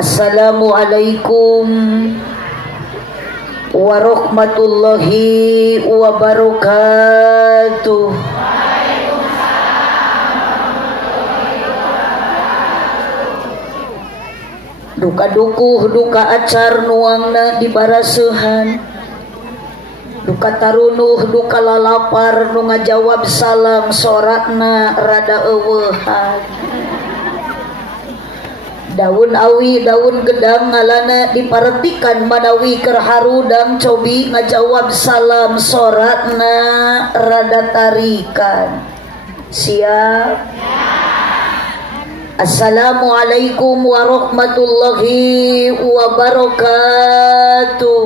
Assalamualaikum warahmatullahi wabarakatuh. Duka dukuh duka acar nuangna dibaraseuhan, duka tarunuh duka lalapar nu ngajawab salam soratna rada eueuhan. Daun awi daun gedang ngalana diparetikan manawi keur harudang cobi ngajawab salam soratna rada tarikan. Siap? Assalamualaikum warahmatullahi wabarakatuh.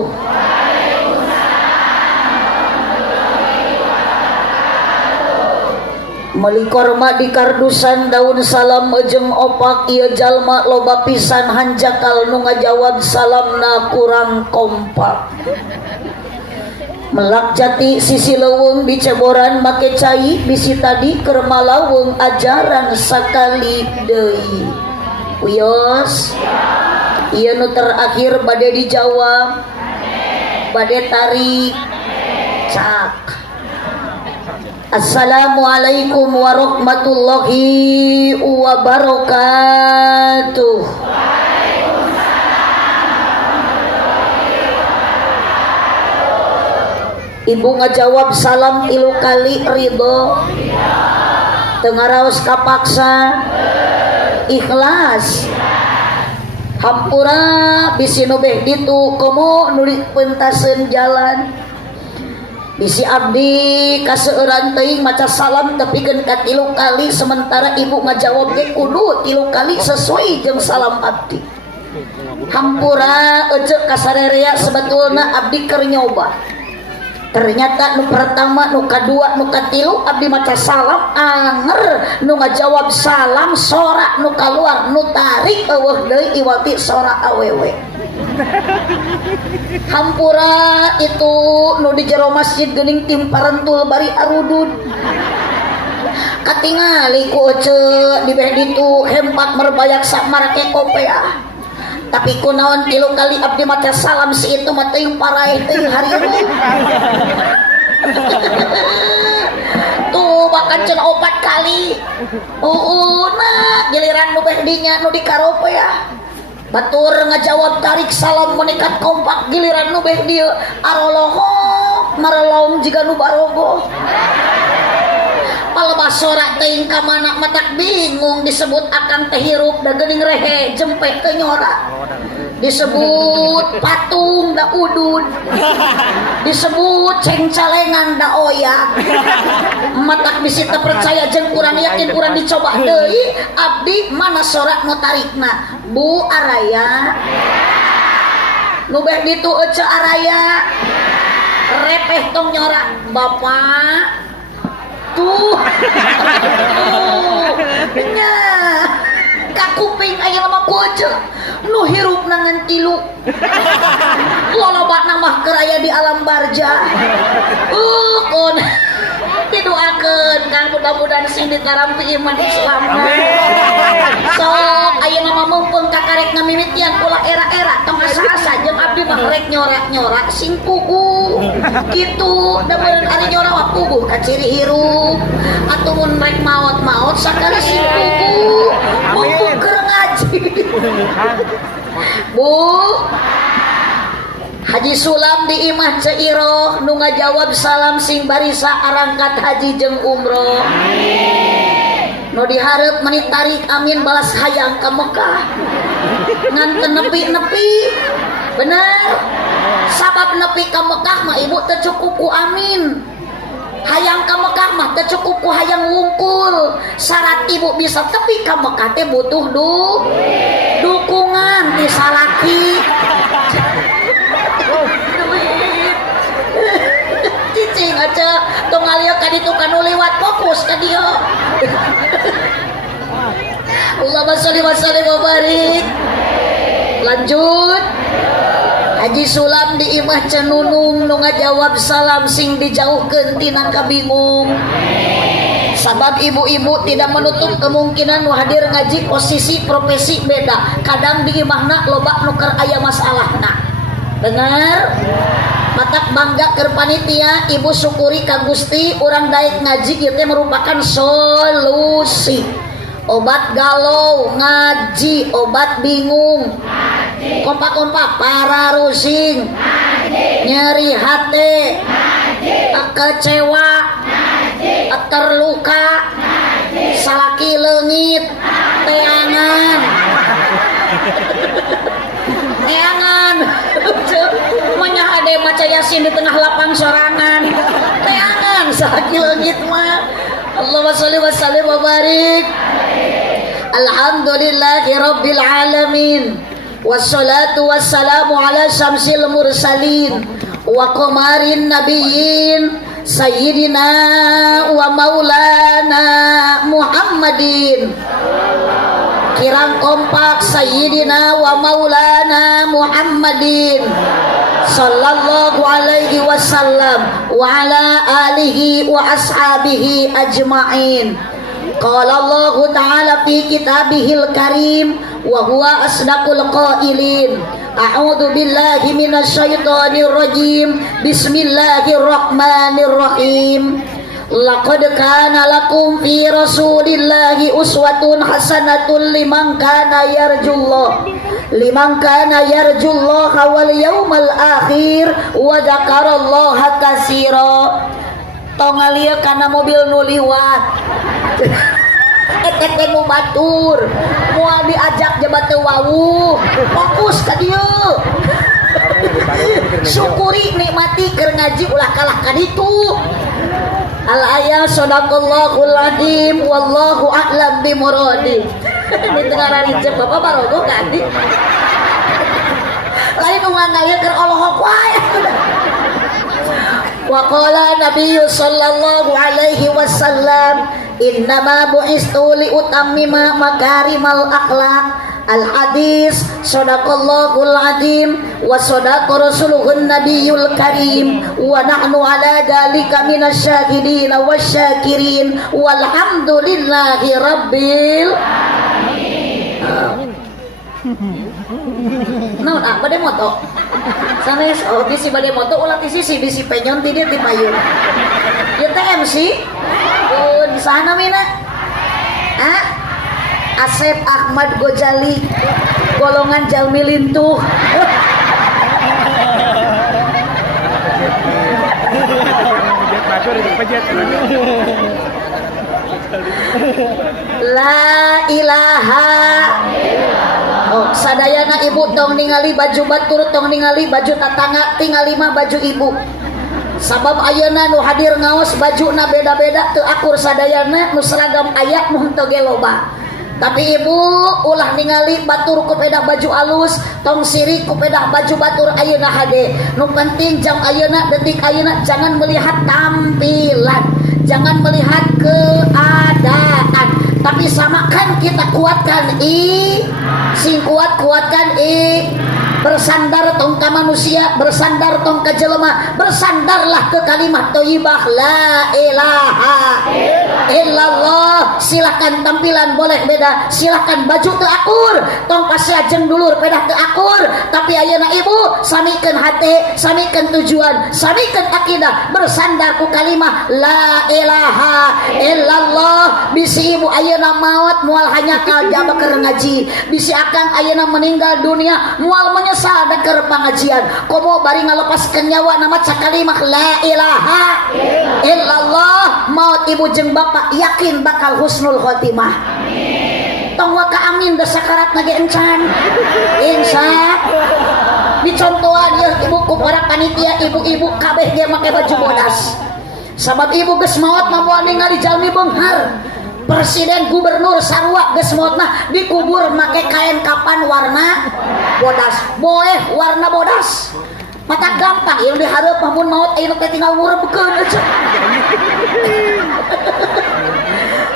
Melikorma di kardusan daun salam ejeng opak ieu jalma loba pisan hanjakal nu ngajawab salamna kurang kompak. Melak jati sisi leuweung di ceboran make cai bisi tadi keur malawung ajaran sakali deui. Wios ieu nu terakhir bade dijawab, bade tarik cak. Assalamualaikum warahmatullahi wabarakatuh. Ibu ngajawab salam 3 kali ridho, teu ngaraos kapaksa, ikhlas. Hampura bisi nu beh ditu komo nu dipeuntaseun jalan. Bisi abdi kaseueuran teuing maca salam tepikeun ka 3 kali, sementara ibu ngajawab ge kudu 3 kali sesuai jeung salam abdi. Hampura ejeu kasarerea sebetulna abdi keur nyoba. Ternyata nu pertama, nu kadua, nu katilu abdi maca salam anger, nu ngajawab salam sora nu kaluar, nu tarik eueuh deui iwati sora awewe. Hampura itu nu di jero masjid geuning tim parentul bari arudud. Katingali ku ece di beh ditu hempak merbayak sak marake kopeah. Tapi kunaon 3 kali abdi maca salam si itu mah teuing paraeh teuing hari tuh bahkan cenah 4 kali. Nah giliran nu beh dinya nu di karopeah batur ngajawab tarik salam menikat kompak, giliran nu beh dieu aroloho marelong jiga nu barogo. Palepas sorak teuing ka mana matak bingung, disebut akang teh hirup da geuning rehe jempe teu nyora, disebut patung da udud, disebut cengcalengan da oyak. Matak bisi teu percaya jeung urang yakin urang dicoba deui abdi mana sorak nu tarikna. Bu araya nu beh ditu ece araya repeh tong nyora bapak tuh nya kakuping aya mah kuece nu hirup nangan 3 lolobana mah keur aya di alam barja. Kun didoakeun kang mudah-mudahan sing ditarampi iman Islamna. Sok ayeuna mah mumpung kakarek ngamimitian ulah era-era tong asa-asa jeung abdi mah rek nyora-nyora sing puguh kitu. Da meureun ari nyora mah puguh ka ciri hirup, atuh mun rek maot-maot sakali sing puguh mumpung keur ngaji. Bu Haji Sulam di imah Ceiroh nu ngajawab salam sing barisa arangkat haji jeung umroh. Nu dihareup menit tarik amin balas hayang ka Mekah. Ngan teu nepi-nepi. Bener. Sabab nepi ka Mekah mah ibu teu cukup ku amin. Hayang ka Mekah mah teu cukup ku hayang wungkul. Syarat ibu bisa tepi ka Mekah teh butuh dukungan ti salaki. Cicing aja tong ngalieu ka ditu kanu liwat fokus ka dieu. Allahumma sholli wa sallim wa barik. Lanjut. Haji Sulam di imah Cenunung nu ngajawab salam sing dijauhkeun tina kabingung. Sabab ibu-ibu tidak menutup kemungkinan hadir ngaji posisi profesi beda. Kadang di imahna loba nuker aya masalahna. Bener? Matak bangga keur panitia, ibu syukuri ka Gusti urang daek ngaji ieu teh merupakan solusi. Obat galau ngaji, obat bingung kompak-kompak pararusing nyeri hati kecewa terluka salaki leungit teangan menyahade maca yasin di tengah lapang sorangan teangan salaki leungit mah. Allahumma sholli wa sallim wa barik. Alhamdulillahi rabbil alamin. Wassalatu wassalamu ala syamsil mursalin wa qamarin nabiyyin sayyidina wa maulana Muhammadin. Kirang kompak sayyidina wa maulana Muhammadin sallallahu alaihi wasallam wa ala alihi wa ashabihi ajma'in. Qala Allah ta'ala fi kitabihil karim wa huwa asdaqul qailin. A'udzu billahi minasyaitonir rajim. Bismillahirrahmanirrahim. Laqad kana lakum fi Rasulillahi uswatun hasanatun liman kana yarjullaha wal yawmal akhir wa dzakarallaha katsira. Tong ngalieu kana mobil nu liwat teh nu batur moal diajak jabat teu wawuh fokus ka dieu. Syukuri nikmati keur ngaji ulah kalah ka ditu. Al ayat sadaqallahul adzim wallahu a'lam bi muradi. Di tengah raricep bapak barogo ganti. Lain nu ngangaya keur Allahok wae. Wa qala nabiyyu sallallahu alaihi wasallam innama bu'istu li utammima makarimal akhlaq. Al hadis sadaqallahul adzim wa sadaqa rasuluhun nabiyul karim wa nahnu ala dzalika minasyahidin wasyakirin walhamdulillahi rabbil alamin. Naon bade moto sanes bisi bade moto ulah ti sisi bisi penyon ti dieu ti payun ieu teh MC di sana mina Asep Ahmad Gojali golongan jalmi lintuh. La ilaha oh, sadayana ibu tong ningali baju batur tong ningali baju tatangga tingali mah baju ibu. Sabab ayeuna nu hadir ngaos bajuna beda-beda teu akur sadayana nu seragam aya nu henteu ge loba. Tapi ibu ulah ningali batur ku pedah baju alus tong siri ku pedah baju batur ayeuna hade. Nu penting jam ayeuna detik ayeuna jangan melihat tampilan, jangan melihat keadaan, tapi samakan kita kuatkan sing kuatkan bersandar tong ka manusia, bersandar tong ka jelema, bersandarlah ke kalimat thayyibah la ilaha illallah. Silakan tampilan boleh beda, silakan baju teu akur tong pasiajeng dulur pedah teu akur, tapi ayeuna ibu samikeun hate, samikeun tujuan, samikeun akidah, bersandar ku kalimah la ilaha illallah. Bisi ibu ayeuna maot moal hanya kajabat keur ngaji, bisi akang ayeuna meninggal dunia moal menyesal deker pengajian, komo bari ngalepaskeun nyawa nama cakalimah la ilaha illallah. Maut ibu jeung bapak yakin bakal husnul khotimah. Tong wa ka amin da sakarat ge encan. Insya dicontohan ya ibu ku para panitia ibu-ibu kabeh ge make baju bodas. Sabab ibu geus maot mah moal ningali jalmi beunghar. Presiden gubernur sarua geus maot mah dikubur make kain kapan warna bodas. Boeh warna bodas. Mata gampang yang diharap mun maut ayeuna teh tinggal ngurebkeun aja.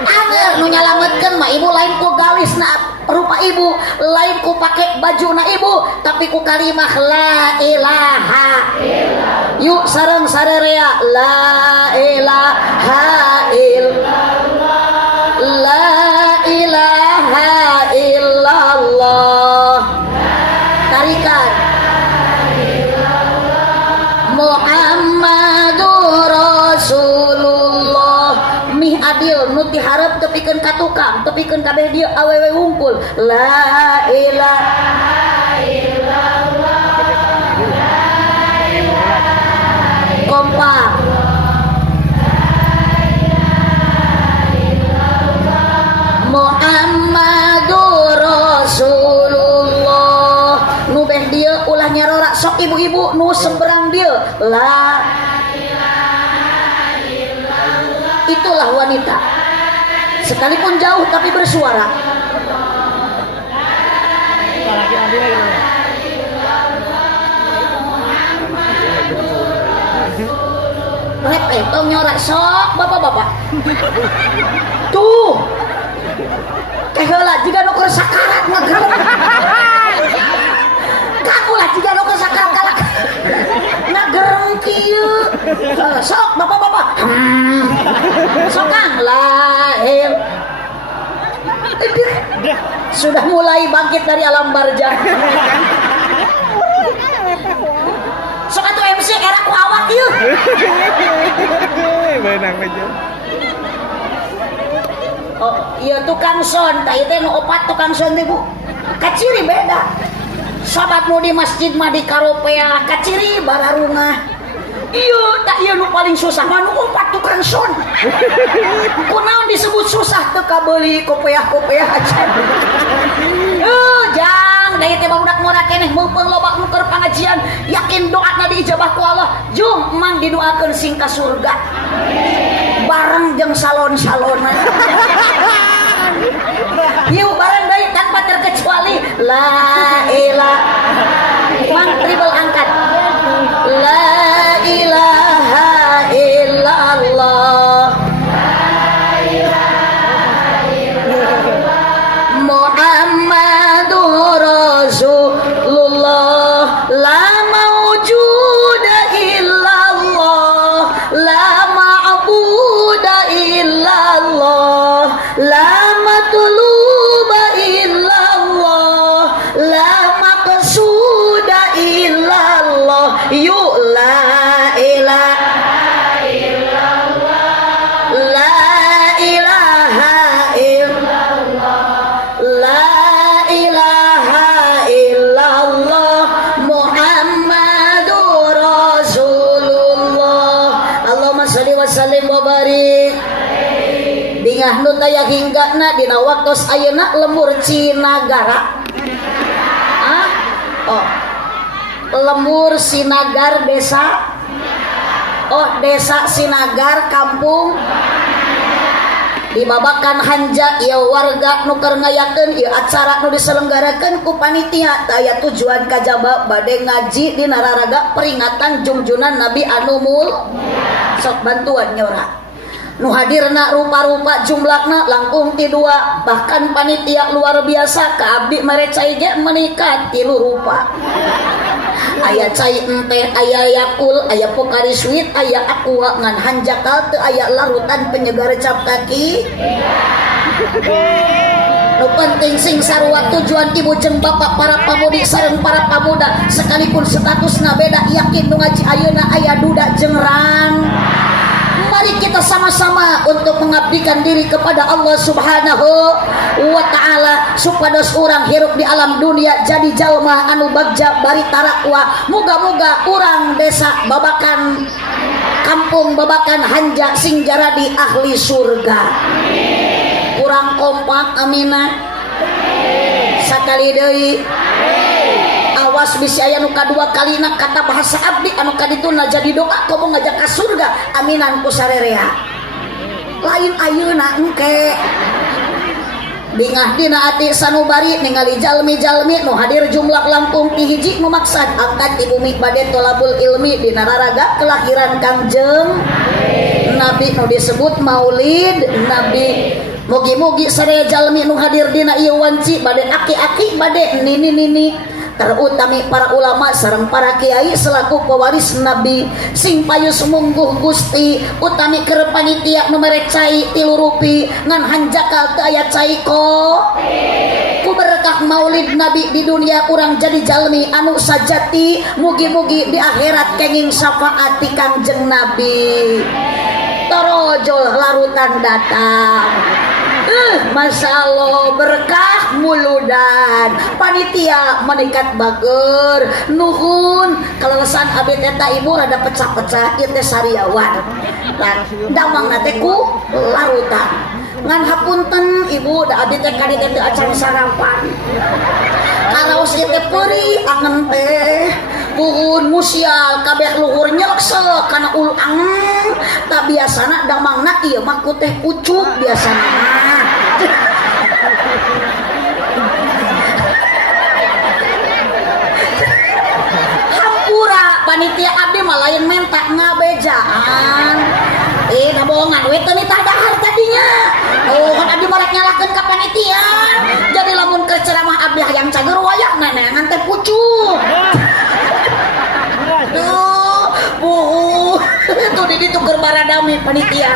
Anger nu nyalametkeun mah ibu lain ku galisna rupa ibu, lain ku pake bajuna ibu, tapi ku kalimah la ilaha illallah. Yuk sareng sarerea la ilaha illallah. ka tukang tepikeun kabeh dieu awewe wungkul la ilaha illallah kompak Muhammadur Rasulullah nu beh dieu ulah nyarora sok ibu-ibu nu seberang dieu la ilaha illallah itulah wanita sekalipun jauh tapi bersuara rep tong nyorak sok bapak-bapak tuh keheula jiga nu keur sakarat ngageureup kakulah jiga nu keur sakarat kalak ngageureup kieu sok bapak-bapak sok kang lahir sudah mulai bangkit dari alam barzah sok atuh MC era ku awak ieu beunang aja. Oh, iya tukang son, tah teh nu opat tukang son teh Bu. Kaciri beda. Sahabat nu di masjid mah di karopea, kaciri bararungah. Iya, tak iya nu paling susah mah nu opat tukang son. Kunaon disebut susah teu kabeuli kopeah-kopeah aja. Jang, dari teh barudak ngora keneh meupeng loba nu keur pangajian, yakin doana diijabah ku Allah. Jung mang didoakeun sing ka surga. Bareng jeung salon-salona. Yuk bareng deui tanpa terkecuali la ilaha mang triple angkat la ilaha illallah Muhammadur Rasulullah la maujuda illallah la ma'buda illallah la matluba illallah la maqsuda illallah yuk la ilaha illallah la ilaha illallah la ilaha illallah Muhammadur Rasulullah Allahumma shalli wa sallim wa barik dingah nu taya hinggana dina waktos ayeuna lembur Cinagara oh lembur Sinagar desa desa Sinagar kampung dibabakan hanja ieu warga nu keur ngayakeun ieu acara nu diselenggarakeun ku panitia aya tujuan kajaba bade ngaji dina raraga peringatan junjunan Nabi anu mul sok bantuan nyora nu hadirna rupa-rupa jumlahna langkung ti 2 bahkan panitia luar biasa ka abdi mere cai ge menikah 3 rupa aya cai ente aya yakul aya pokari sweet aya aqua ngan hanjakal teu aya larutan penyegar cap kaki nu penting sing sarua tujuan ibu jeung bapak para pamudi sareng para pamuda sekalipun statusna beda yakin nu ngaji ayeuna aya duda jeung rang mari kita sama-sama untuk mengabdikan diri kepada Allah Subhanahu wa ta'ala supados urang hirup di alam dunia jadi jalma anu bagja bari tarakwa muga-muga urang desa babakan kampung babakan hanja sing jaradi ahli surga urang kompak amina sakali deui awas bisi aya nu kadua kalina kata bahasa abdi anu kadituna jadi doa komo ngajak ka surga aminan ku sarerea lain ayeuna engke bingah dina ati sanubari ningali jalmi-jalmi nu hadir jumlah langkung ti hiji nu maksad angkat ibu mi bade tolabul ilmi dina raraga kelahiran Kangjeng Nabi nu disebut Maulid Nabi mugi-mugi sadaya jalmi nu hadir dina ieu wanci bade aki-aki bade nini-nini terutami para ulama sareng para kiai selaku pewaris Nabi sing payus mungguh Gusti utami keur panitia nu mere cai 3 rupi ngan hanjakal teu aya cai ko ku berkah maulid Nabi di dunia urang jadi jalmi anu sajati mugi-mugi di akhirat kenging syafaat ti Kangjeng Nabi torojol larutan datang Masya Allah berkah muludan panitia meningkat bager nuhun kelelesan abdi teh ibu rada pecah-pecah ieu teh sariawan nah damang nate ku larutan ngan hapunten ibu da abdi teh kadi teh acan sarapan karaos ieu teh peuri angen teh puhun musial kabeh luhur nyeleksek kana ulu angen tak biasana damangna ieu mah ku teh pucuk biasana hampura panitia abdi mah lain mentak ngabejaan nah bohongan we teu nitah dahar tadinya oh kan abdi marek nyalahkeun ka panitia jadi lamun ke ceramah abdi hayang cager wayak nenengan teh pucuk tuh di ditu keur baradami panitia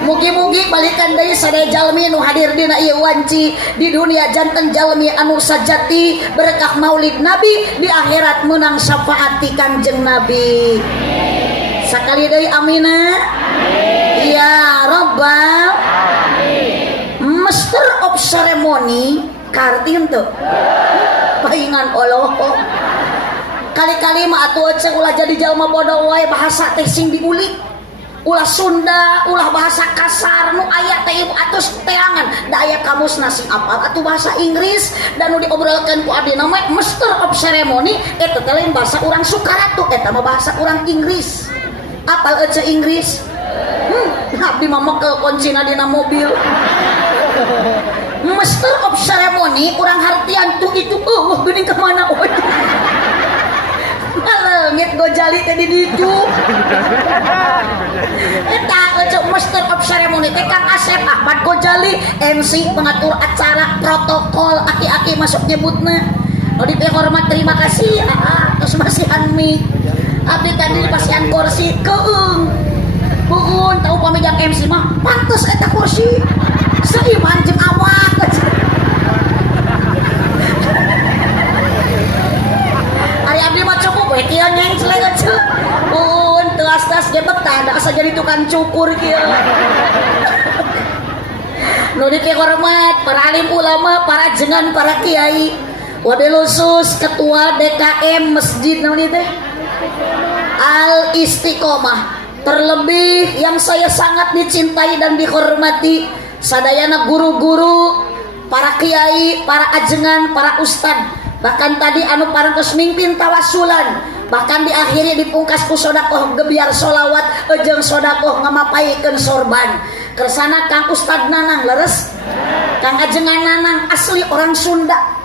mugi-mugi balikan deui sadaya jalmi nu hadir dina ieu wanci di dunia janten jalmi anu sajati berkah maulid nabi di akhirat menang syafaat ti Kangjeng Nabi sakali deui amina ya rabbal master of ceremony kartin tuh paingan Allah kali-kali mah atuh cek ulah jadi jalma bodoh wae bahasa teh sing diulik ulah Sunda ulah bahasa kasar nu aya teh ibu atus teangan da aya kamusna sing apal atuh bahasa Inggris dan nu diobrolkeun ku abdi nama master of ceremony eta teh lain bahasa urang Sukaratu eta mah bahasa urang Inggris apal ece Inggris abdi mah mekel kuncina dina mobil master of ceremony urang hartian tuh itu geuning ke mana we ngalengit gojali teh di ditu eta ece master of ceremony teh Kang Asep Ahmad Gojali MC pengatur acara protokol aki-aki masuk nyebutna di teh hormat terima kasih terus masihan mik abdi tadi pasihan kursi keung buun tahu pamejang MC mah pantes eta kursi seiman jeung awak ari abdi mah cukup we kieu nyeng celeng ceu buun teu astas ge betah da asa jadi tukang cukur kieu nu dihormat para alim ulama para jengan para kiai wabil khusus ketua DKM masjid naon teh Al Istiqomah terlebih yang saya sangat dicintai dan dihormati sadayana guru-guru para kiai para ajengan para ustad bahkan tadi anu parantos mimpin tawasulan bahkan diakhiri dipungkas ku sodakoh gebiar solawat jeung sodakoh ngamapaikeun sorban kersana Kang Ustad Nanang leres Kang ajengan Nanang asli orang Sunda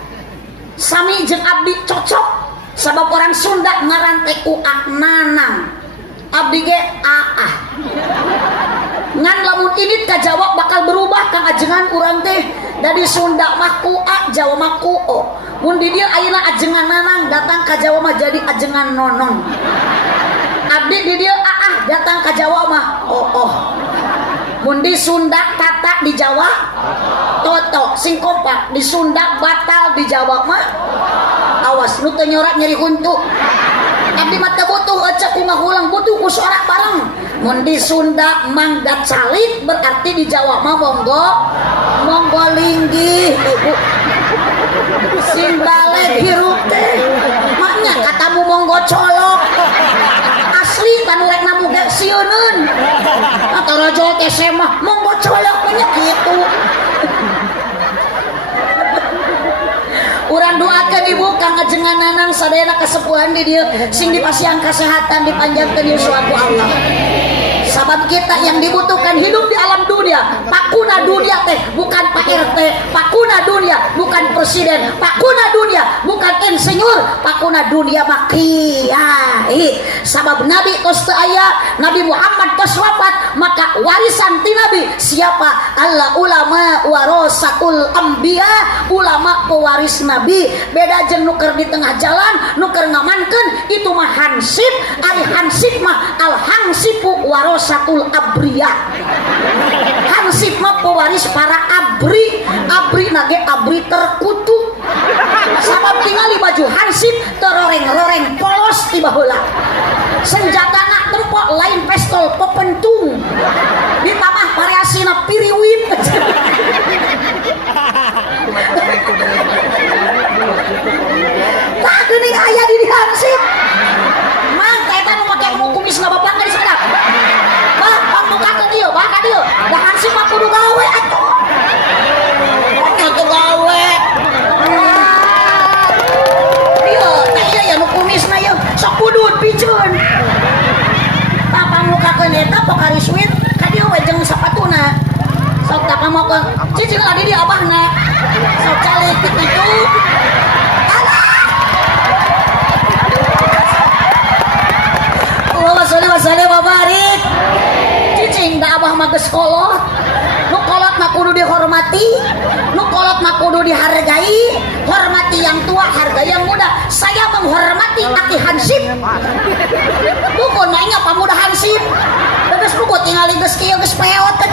sami jeung abdi cocok sabab orang Sunda ngaran teh Uak Nanang abdi ge Aah ngan lamun idit ka Jawa bakal berubah Kang ajengan urang teh dari Sunda mah Kuak Jawa mah Kuo mun di dieu ayeuna ajengan Nanang datang ka Jawa mah jadi ajengan Nonong abdi di dieu Aah datang ka Jawa mah mun di Sunda Tata di Jawa Toto sing kompak di Sunda batal di Jawa mah awas nu teu nyorak nyeri huntu abdi mah teu butuh ecek ngahulang butuh ku sorak bareng mun di Sunda mangdat calit berarti di Jawa mah monggo linggih ibu sing balik hirup teh maknya katamu monggo colok asli tanu rek namu ge sieuneun atau rajol teh semah monggo colok nya kitu urang doakeun ibu Kang ajengan Nanang sadayana kasepuhan di dieu sing dipasihan kasehatan dipanjangkeun yuswa ku Allah sabab kita yang dibutuhkan hidup di alam dunia pakuna dunia teh bukan Pak RT pakuna dunia bukan presiden pakuna dunia bukan insinyur pakuna dunia mah kiai sabab Nabi tos teu aya Nabi Muhammad tos wafat maka warisan ti Nabi siapa Allah ulama warasatul anbiya ulama pewaris Nabi beda jeung nu keur di tengah jalan nu keur ngamankeun itu mah hansip ari hansip mah al hansipu warasatul abriya hansip mah pewaris para abri abri nage abri terkutuk sabab tingali baju hansip teroreng-roreng polos ti baheula senjatana tempok lain pistol pepentung ditambah variasi asina piriwip. Tak geuning aya di hansip. Mang eta nu make kumis na bapak geus sadap. Bah, pambuka ke dieu, bah ka dieu. Da hansip mah kudu gawe atuh. Atuh gawe. Ieu, tah ieu ya nu kumisna ieu sok pudut piceun. Tah pamukakeun eta pokari sweet ka dieu we jeung sapatuna. Sok tak pamukakeun cicing adi di abahna. Sok calik kitu. Wasallam babarik cicing da abah mah geus kolot nu kolot mah kudu dihormati nu kolot mah kudu dihargai hormati yang tua hargai yang muda saya menghormati aki hansip dukun nanya pamuda hansip geus nugu tingali geus kieu geus peot teh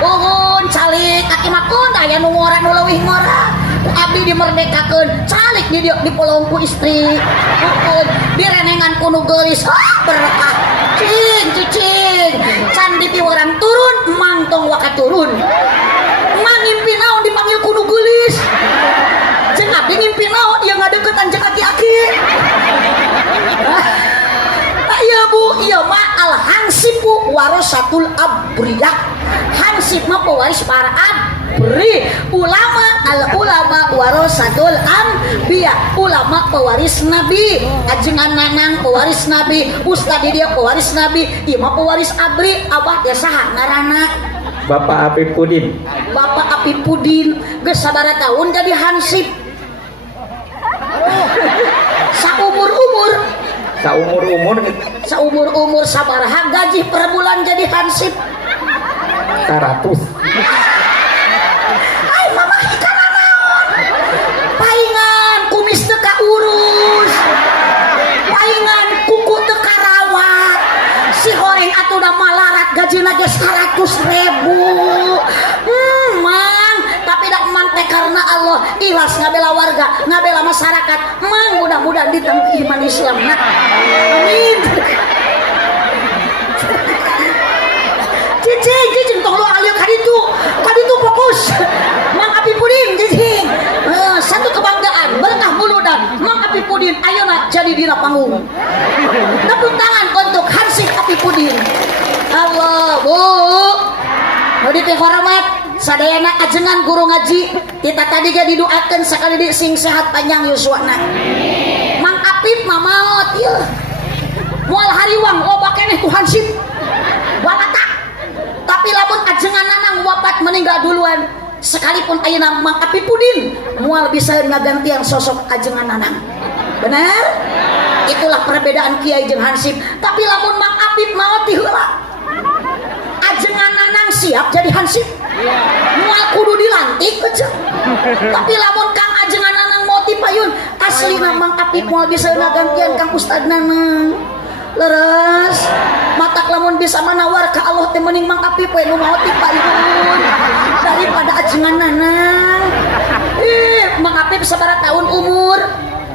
uhun calik aki makun aya nu ngora nu leuwih ngora abdi dimerdekakeun calik di polongku istri dukun direnengan ku nu geulis berkah cicing can dipiweuran turun mangtong waka turun mang ngimpi naon dipanggil ku nu geulis jeung abdi ngimpi naon ieu ngadeuketan jeung aki-aki ieu bu ieu mah al hansipu warasatul abriyah hansip mah pewaris para abri ulama al ulama warasatul anbiya ulama pewaris nabi ajengan nanang pewaris nabi ustad dia pewaris nabi ieu mah pewaris abri abah teh saha ngaranna Bapak Apipudin. Bapak Apipudin geus sabaraha tahun jadi hansip saumur sabaraha gaji per bulan jadi hansip 100. Ay mama ikan naon paingan kumis teu kaurus paingan kuku teu karawat si goreng atuh da malarat gajina ge 100.000 mang tapi dak mang teh karena Allah ikhlas ngabela warga ngabela masyarakat mang mudah-mudahan ditampi iman Islam nah amin cicing tong lu alieu kaditu fokus Mang Apipudin cicing satu kebanggaan berkah muludan Mang Apipudin ayeuna jadi dina panggung tepuk tangan untuk hansip Apipudin Allah bu Hadi teh hormat sadayana ajengan guru ngaji kita tadi ge didoakeun sakali di sing sehat panjang yuswana Mang Apip mah maot ieu moal hariwang loba keneh ku hansip walata tapi lamun ajengan nanang wafat meninggal duluan sekalipun ayeuna Mang Apipudin moal bisa ngagantian sosok ajengan nanang benar itulah perbedaan kiai jeung hansip tapi lamun Mang Apip maot ti heula ajengan nanang siap jadi hansip moal kudu dilantik aja tapi lamun kang ajengan nanang mau ti payun aslina Mang Apip moal bisa ngagantian kang Ustad nanang leres matak lamun bisa manawar ka Allah teh mending Mang Apip we nu maot ti payun daripada ajengan nanang Mang Apip sabaraha tahun umur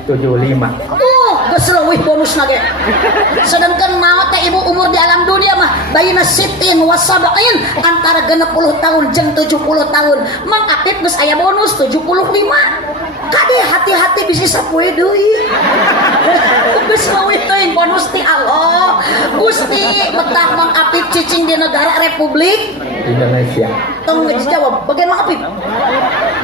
75. Geus leuwih bonusna ge. Sedengkeun maot teh ibu umur di alam dunia mah baina sitin wasabain antara 60 tahun jeung 70 tahun. Mang Apip geus aya bonus 75. Kade hati-hati bisi sapoe deui. Geus leuwih teuing bonus ti Allah. Gusti betah Mang Apip cicing di negara Republik Indonesia. Tong ngejawab bagian Mang Apip.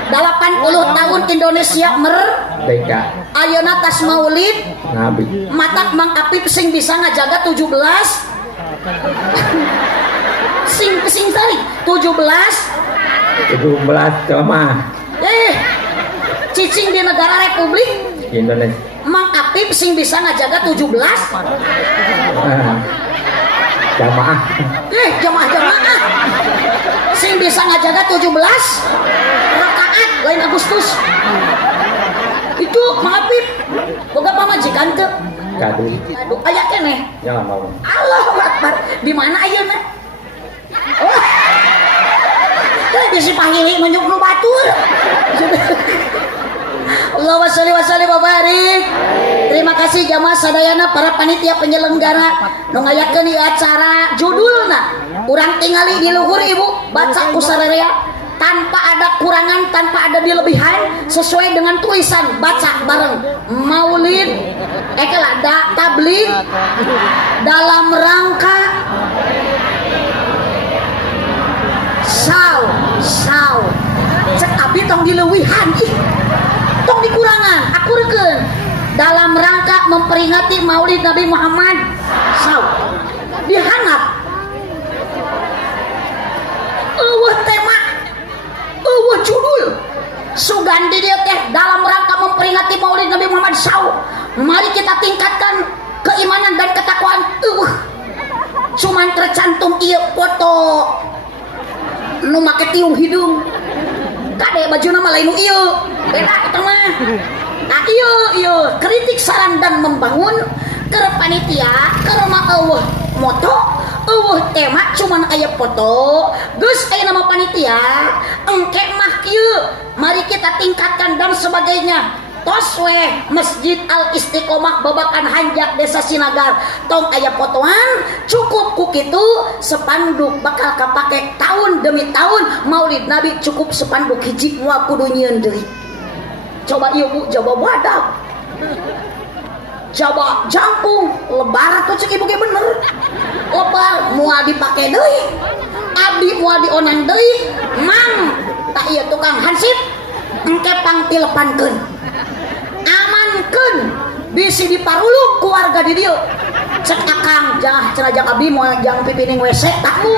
80 tahun Indonesia merdeka. Ayeuna tas maulid Nabi. matak Mang Apip sing bisa ngajaga 17 sing tadi 17 jamaah cicing di negara Republik Indonesia. Mang Apip sing bisa ngajaga 17 jamaah jamaah sing bisa ngajaga 17 rakaat lain Agustus itu Mang Apip boga pamajikan teu kadu aya keneh ya mau Allahu Akbar di mana ayeuna teh bisi pangili menyuk nu batur Allahumma sholli wa sallim wa barik. Terima kasih jamaah sadayana para panitia penyelenggara nu ngayakeun ieu acara judulna urang tingali di luhur ibu baca ku sararea tanpa ada kurangan, tanpa ada dilebihan, sesuai dengan tulisan. Baca bareng maulid tabligh dalam rangka saw cek abi tong dileuwihan tong dikurangan akurkeun dalam rangka memperingati maulid Nabi Muhammad saw dihanap tema judul sugandi dia teh dalam rangka memperingati maulid Nabi Muhammad saw. Mari kita tingkatkan keimanan dan ketakwaan. Cuman tercantum ieu foto nu make tiung hidung kade bajuna mah lain nu ieu beda eta mah. Nah ieu kritik saran dan membangun keur panitia keur eueuh moto eueuh tema cuman aya foto geus aya nama panitia engke mah kieu mari kita tingkatkan dan sebagainya. Tos we Masjid Al Istiqomah babakan Hanjak Desa Sinagar tong aya fotoan cukup ku kitu sepanduk bakal kapake tahun demi tahun maulid Nabi cukup sepanduk hiji moal kudu nyieun deui. Coba ieu Bu jaba badak jaba jampung lebar tuh cek ibu ge bener lebar moal dipake deui abdi moal dionang deui mang tak ieu tukang hansip engke pangtilepankeun amankeun bisi diparuluk keluarga di dieu cek akang jangan cenah abi moal jang pipining WC tak mu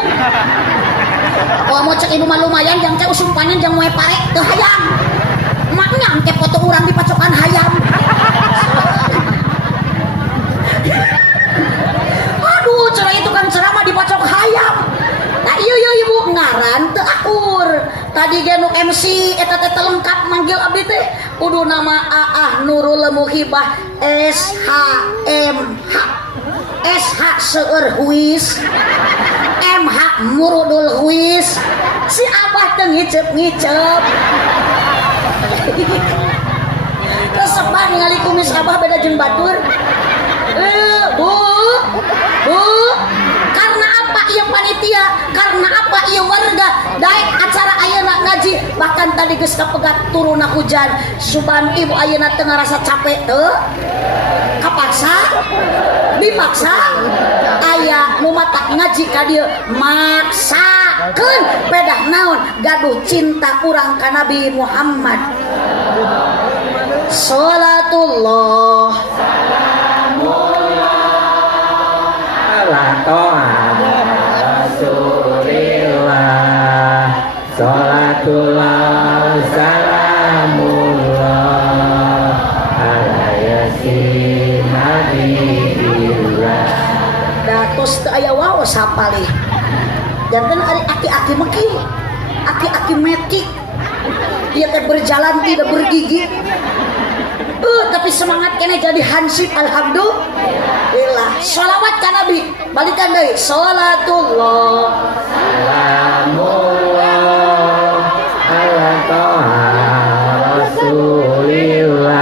mau cek ibu mah lumayan jang cek usum panen jang moe pare teu hayang maknya engke foto urang dipacokan hayam. Aduh cenah itu kan ceramah dipacok hayam. Nah iya ibu ngaran teu akur tadi ge nu MC eta teh lengkap manggil abdi teh kudu nama Aah Nurul Muhibah SHMH SH seueur huis MH Murudul huis si abah teu ngicep-ngicep resep banget ningali kumis abah beda jeung batur. Bu karena apa ieu panitia karena apa ieu warga daek acara ayeuna ngaji bahkan tadi geus kapegat turuna hujan suban ibu ayeuna teu ngarasa capek teu kapaksa dipaksa aya nu matak ngaji ka dieu maksakeun pedah naon gaduh cinta urang ka Nabi Muhammad salatullah Rasulillah salatullah salamullah ala yasin nabiillah datos teu aya waos sapali janten ari aki-aki meki aki-aki metik dia teh berjalan tidak bergigi tapi semangat kena jadi hansip alhamdulillah. Sholawat ka Nabi balikan deui salatullah salamullah ala taha rasulillah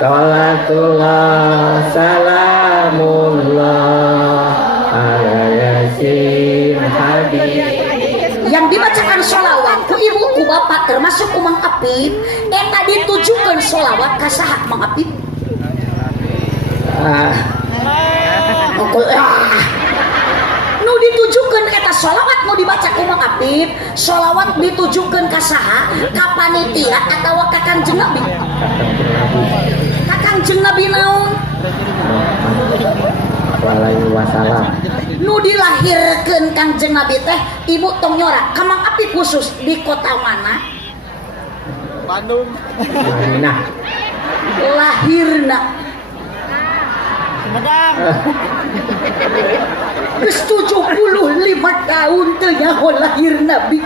salatullah salamullah ala yasin habib. Yang dibacakan sholawat ku ibu ku bapak termasuk ku Mang Apip eta ditujukeun sholawat ka saha Mang Apip? Nu ditujukeun eta sholawat nu dibaca ku Mang Apip sholawat ditujukeun ka saha? Ka panitia atawa ka Kanjeng Nabi? Ka Kanjeng Nabi naon? Alaihi wasallam. Nu dilahirkeun Kanjeng Nabi teh ibu tong nyora ka Mang Apip khusus di kota mana? Bandung. Madinah. Lahirna Sumedang. geus 75 tahun teu nyaho lahir Nabi.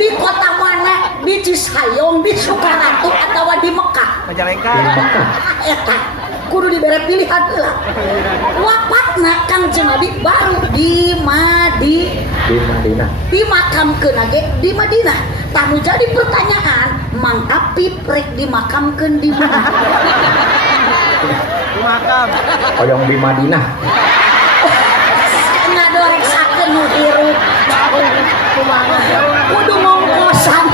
Di kota mana? Di Cisayong, di Sukaratu atawa di Mekah? Majalengka. Eta kudu dibere pilihan heula. Wafatna Kanjeng Nabi baru di Madinah. dimakamkeun ge di Madinah. Tanu jadi pertanyaan, Mang Apip rek dimakamkeun di mana? Makam. Oyong di Madinah. Ngadoreksakeun nu hirup kudu ngongkosan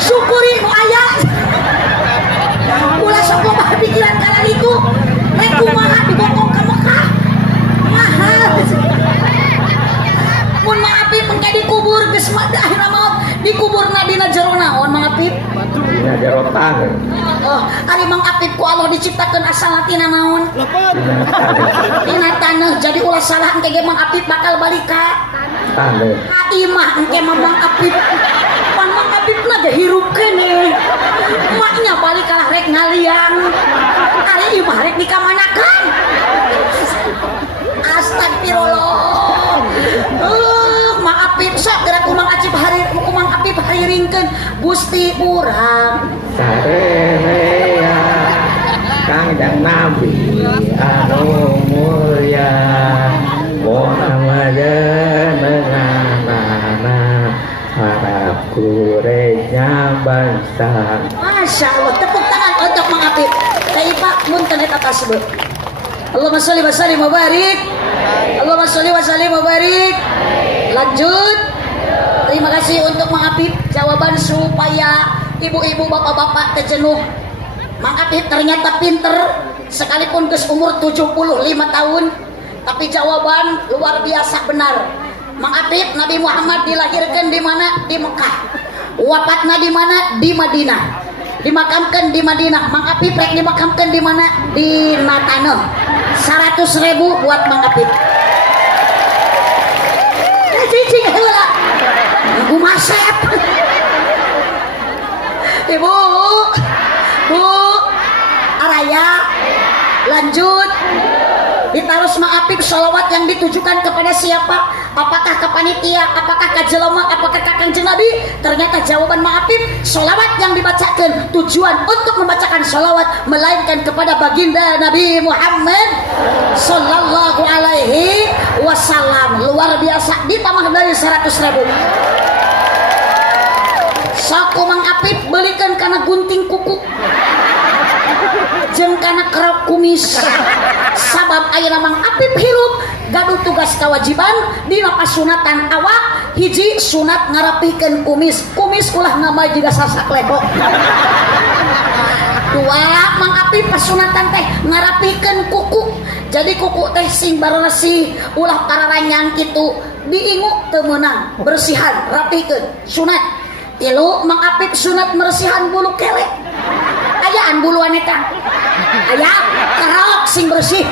syukuri nu aya ulah sok mah pikiran kana itu rek kumaha dibokong ka Mekah mahal mun maafin mengke dikubur geus mah akhirna maut dikuburna dina jero naon maafin dina jero tanah oh ari Mang Apip ku Allah diciptakeun asalna tina naon tina taneuh jadi ulah salah engke ge Mang Apip bakal balik ka tanah imah engke mah Mang Apip pan Mang Apipna ge hirup keneh maknya balik kalah rek ngaliang ari imah rek dikamanakan astagfirullah Mang Apip sok gerak ku Mang Apip hariringkeun Gusti urang sarerea Kangjeng Nabi anu mulya Muhammad menganana harap kurenya bangsa. Masya Allah, tepuk tangan untuk Mang Apip. Kayak Pak Munten eta tasbih. Allahumma sholli wa sallim wa barik. Allahumma sholli wa sallim wa barik. Lanjut. Terima kasih untuk Mang Apip jawaban supaya ibu-ibu bapak-bapak terjenuh. Mang Apip ternyata pinter sekalipun geus umur 75 tahun tapi jawaban luar biasa benar. Mang Apip Nabi Muhammad dilahirkan di mana? Di Mekah. Wafatna di mana? Di Madinah. Dimakamkan di Madinah. Mang Apip rek dimakamkan di mana? Di Nataneh. 100.000 buat Mang Apip. Cicing heula. Ibu Masep. Ibu. Bu. Araya. Lanjut. Ditaruh Mang Apip sholawat yang ditujukan kepada siapa? Apakah ke panitia? Apakah ke jelema? Apakah ke Kanjeng Nabi? Ternyata jawaban Mang Apip sholawat yang dibacakan tujuan untuk membacakan sholawat melainkan kepada baginda Nabi Muhammad Sallallahu Alaihi Wasallam. Luar biasa, ditambah dari 100.000. Saku Mang Apip belikan karena gunting kuku jeung kana kerok kumis sabab ayeuna Mang Apip hirup gaduh tugas kewajiban dina pasunatan awak hiji sunat ngarapihkeun kumis ulah nama jiga sasak lego dua Mang Apip pasunatan teh ngarapihkeun kuku jadi kuku teh sing baresi ulah pararanyang kitu diingu teu meunang bersihan rapihkeun sunat tilu Mang Apip sunat meresihan bulu kelek ayaan buluan eta aya kerok sing bersih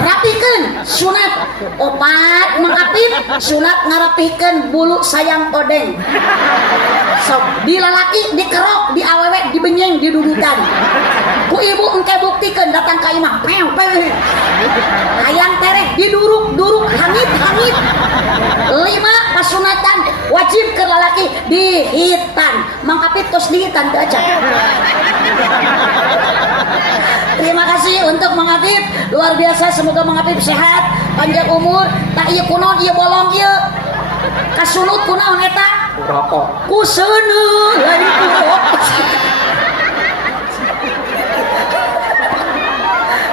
rapihkeun sunat opat Mang Apip sunat ngarapihkeun bulu sayang odeng sok di lalaki dikerok di awewe dibenyeng didudukan ku ibu engke buktikeun datang ka imah pew hayang tereh diduruk hangit lima pasunatan wajib ke lalaki dihitan Mang Apip tos dihitan teu aja. Terima kasih untuk Mang Apip, luar biasa, semoga Mang Apip sehat, panjang umur, tak ieu kunaon ieu bolong ieu. Kasunut kunaon eta? Rokok. Ku seuneu lain ku rokok.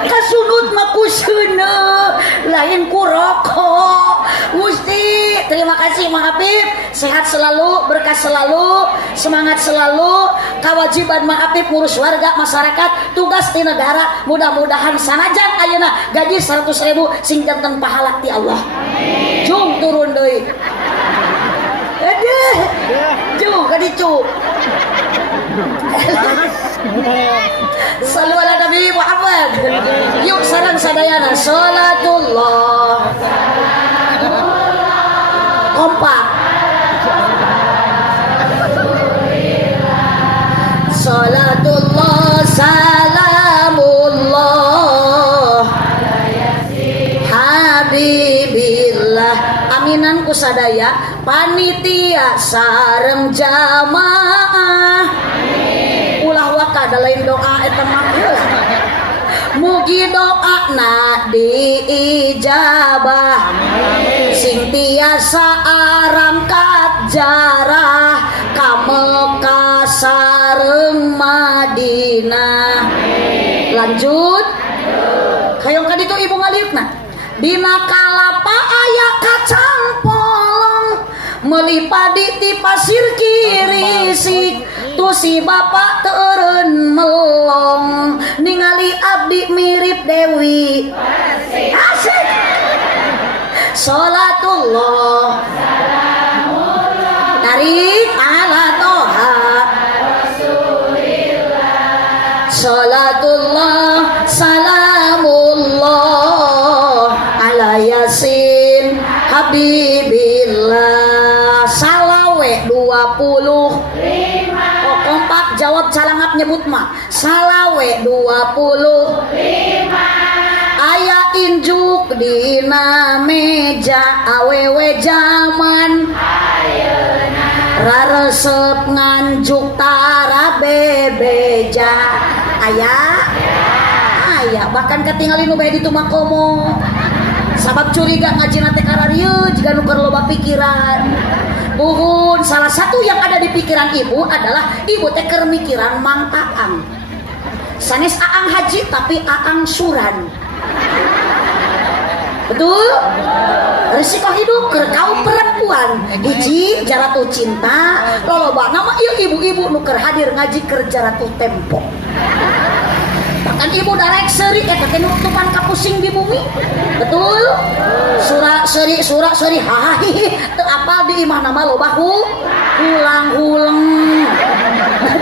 Kasunut mah ku seuneu lain ku rokok. Gusti, terima kasih Mang Apip, sehat selalu, berkah selalu, semangat selalu. Kewajiban Mang Apip ngurus warga masyarakat, tugas di negara, mudah-mudahan sanajan ayeuna gaji 100.000 sing janten pahala ti Allah. Jung turun deui. Aduh. Jung gadi cu. Sallu ala Nabi Muhammad. Yuk sareng sadayana salatullah. Kompak. Salatullah salamullah Habibillah. Aminan ku sadaya panitia sareng jamaah ulah wakada lain doa eta mah mugi doana diijabah sing tiasa arangkat jarah ka Mekah sareng Madinah. Lanjut hayong ka ditu ibu ngaliukna dina kalapa aya kacang polong meuli padi ti pasir kirisik tu si bapa teureun melong ningali abdi mirip Dewi asik salatullah tarik ala toha salatullah salamullah ala yasin habibillah salawe 20 kompak jawab calangap nyebut mah salawe 25 aya injuk dina meja awewe zaman raresep nganjuk tara bebeja aya bahkan ketinggalin nu bae ditu makomo sabab curiga ngaji nate kararieu jika nu keur loba pikiran buhun salah satu yang ada di pikiran ibu adalah ibu teh keur mikiran Mang Aang sanes Aang haji tapi Aang suran betul risiko hidup keur kaum perempuan hiji jaratu cinta loloba nama ieu ibu-ibu nu keur hadir ngaji keur jaratu tempo bahkan ibu darek seuri eta teh nutupan kapusing di bumi betul surah seuri hahaha teu apal di imah nama loba hulang-hulang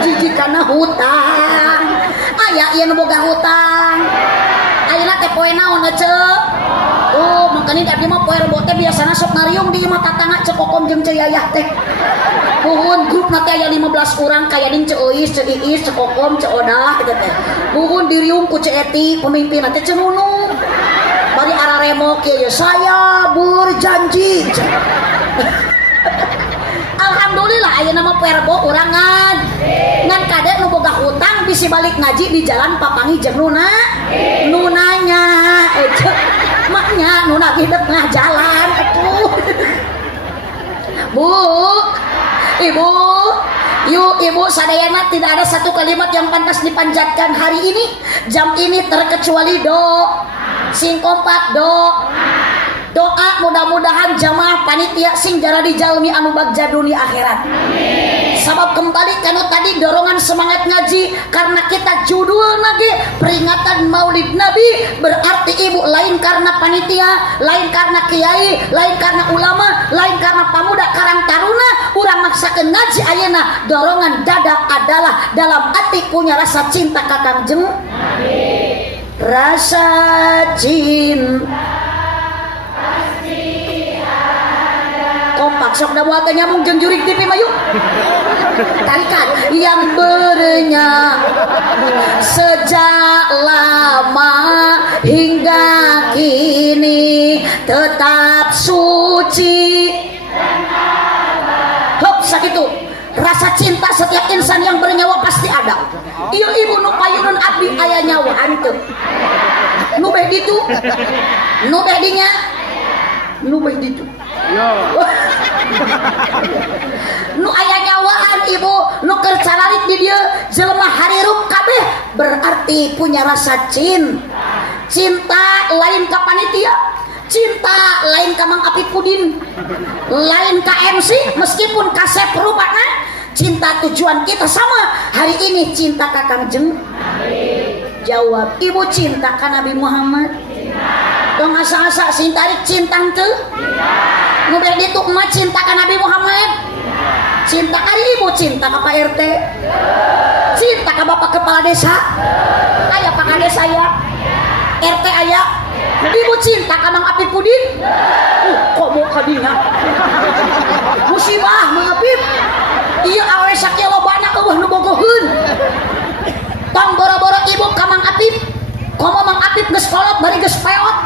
jiji kana hutang aya ieu nu boga hutang ayeuna teh poe naon ceuk makanya tadi mah poe rebo teh biasana sok ngariung di imah tatangga cek kokom jeung ceu yayah teh buhun grup nanti aya 15 urang kaya din ceu Eis, ceu Iis, ceu kokom, ceu Odah gitu teh buhun diriung ku ceu Eti pemimpin nanti ceu Nunu bari araremo kieu saya berjanji alhamdulillah ayeuna mah poe rebo urangan ngan kade nu boga hutang bisi balik ngaji di jalan papangi jeung nunanya maknya nuna hidup tengah jalan atuh bu ibu yuk ibu sadayana tidak ada satu kalimat yang pantas dipanjatkan hari ini jam ini terkecuali sing kompak doa mudah-mudahan jamaah panitia sing jara dijalmi anu bagja dunia akhirat sabab kembali kanu tadi dorongan semangat ngaji karena kita judul lagi peringatan Maulid Nabi berarti ibu lain karena panitia lain karena kiai lain karena ulama lain karena pemuda karang taruna urang maksakeun ngaji ayeuna dorongan dadak adalah dalam hati punya rasa cinta ka Kangjeng rasa cinta kompak sok da moal teh nyambung jeung jurig TV mah yuk tarikan yang berenya sejak lama hingga kini tetap suci hop sakitu rasa cinta setiap insan yang bernyawa pasti ada ieu ibu nu payunun abdi aya nyawa hanteu nu bae ditu nu bae dinya nu bae ditu nu aya nyawaan ibu nu keur calarit di dieu jelema harirup kabeh berarti punya rasa cinta lain ka panitia cinta lain ka Mang Apip Pudin lain ka MC meskipun kasep rupana cinta tujuan kita sama hari ini cinta ka Kangjeng jawab ibu cinta ka Nabi Muhammad dong asa-asa sing tarik cinta teu nu bae ditu mah cinta ka Nabi Muhammad cinta ka ibu cinta ka Pak RT cinta ka Bapak Kepala Desa aya Pak Kades aya RT aya ibu cinta ka Mang Apip Pudin kok mau ka dina musibah Mang Apip ieu awe sakieu lobana eueuh nu bogoheun tong boro-boro ibu ka Mang Apip komo Mang Apip geus kolot bari geus peot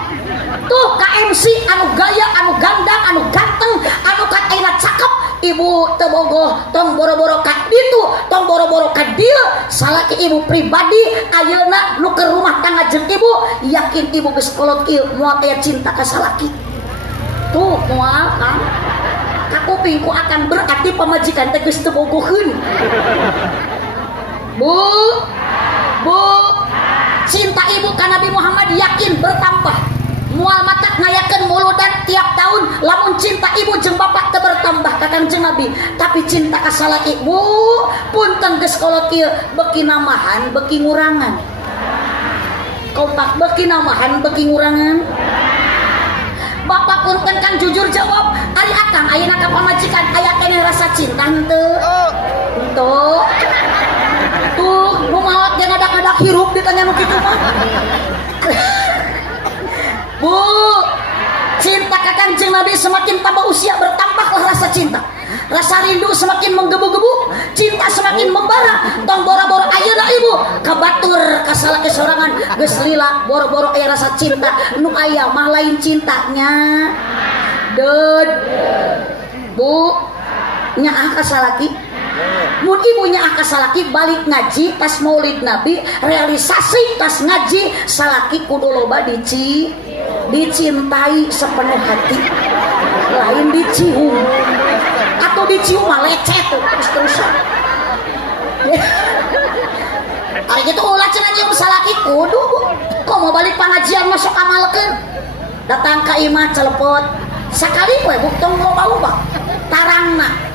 tuh KMC anu gaya anu gandang anu ganteng anu kataina cakep ibu teu bogoh tong boro-boro ka ditu tong boro-boro ka dieu salaki ibu pribadi ayeuna nu keur rumah tangga jeung ibu yakin ibu geus kolot ieu moal aya cinta ka salaki tuh moal kan ka kupingku akan berarti pamajikan teh geus teu bogoheun bu cinta ibu ka Nabi Muhammad yakin bertambah mual matak ngayakeun muludan tiap tahun lamun cinta ibu jeung bapak teu bertambah ka Kangjeng Nabi tapi cinta ka salaki bu punten geus kolot ieu beuki namahan beuki ngurangan kompak beuki namahan beuki ngurangan bapak punten kan jujur jawab ari akang ayeuna ka pamajikan aya keneh rasa cinta henteu tuh nu maot jeung ngadak-ngadak hirup ditanya nu kitu mah Bu, cinta ka Kangjeng Nabi semakin tambah usia bertambahlah rasa cinta. Rasa rindu semakin menggebu-gebu, cinta semakin membara. Tong boro-boro ayeuna ibu kabatur ka salaki sorangan geus lila boro-boro aya rasa cinta nu aya mah lain cintanya. Ded. Bu, nyaah ka salaki. Mun ibunya aka salaki balik ngaji pas maulid Nabi realisasi tas ngaji salaki kudu loba dicintai sepenuh hati lain dicium atau dicium mah lecet terus-terusan ari kitu ulah cenah nyium salaki kudu kok mau balik pengajian masuk amalkeun datang ka imah celepot sakali we buktong loba-loba tarangna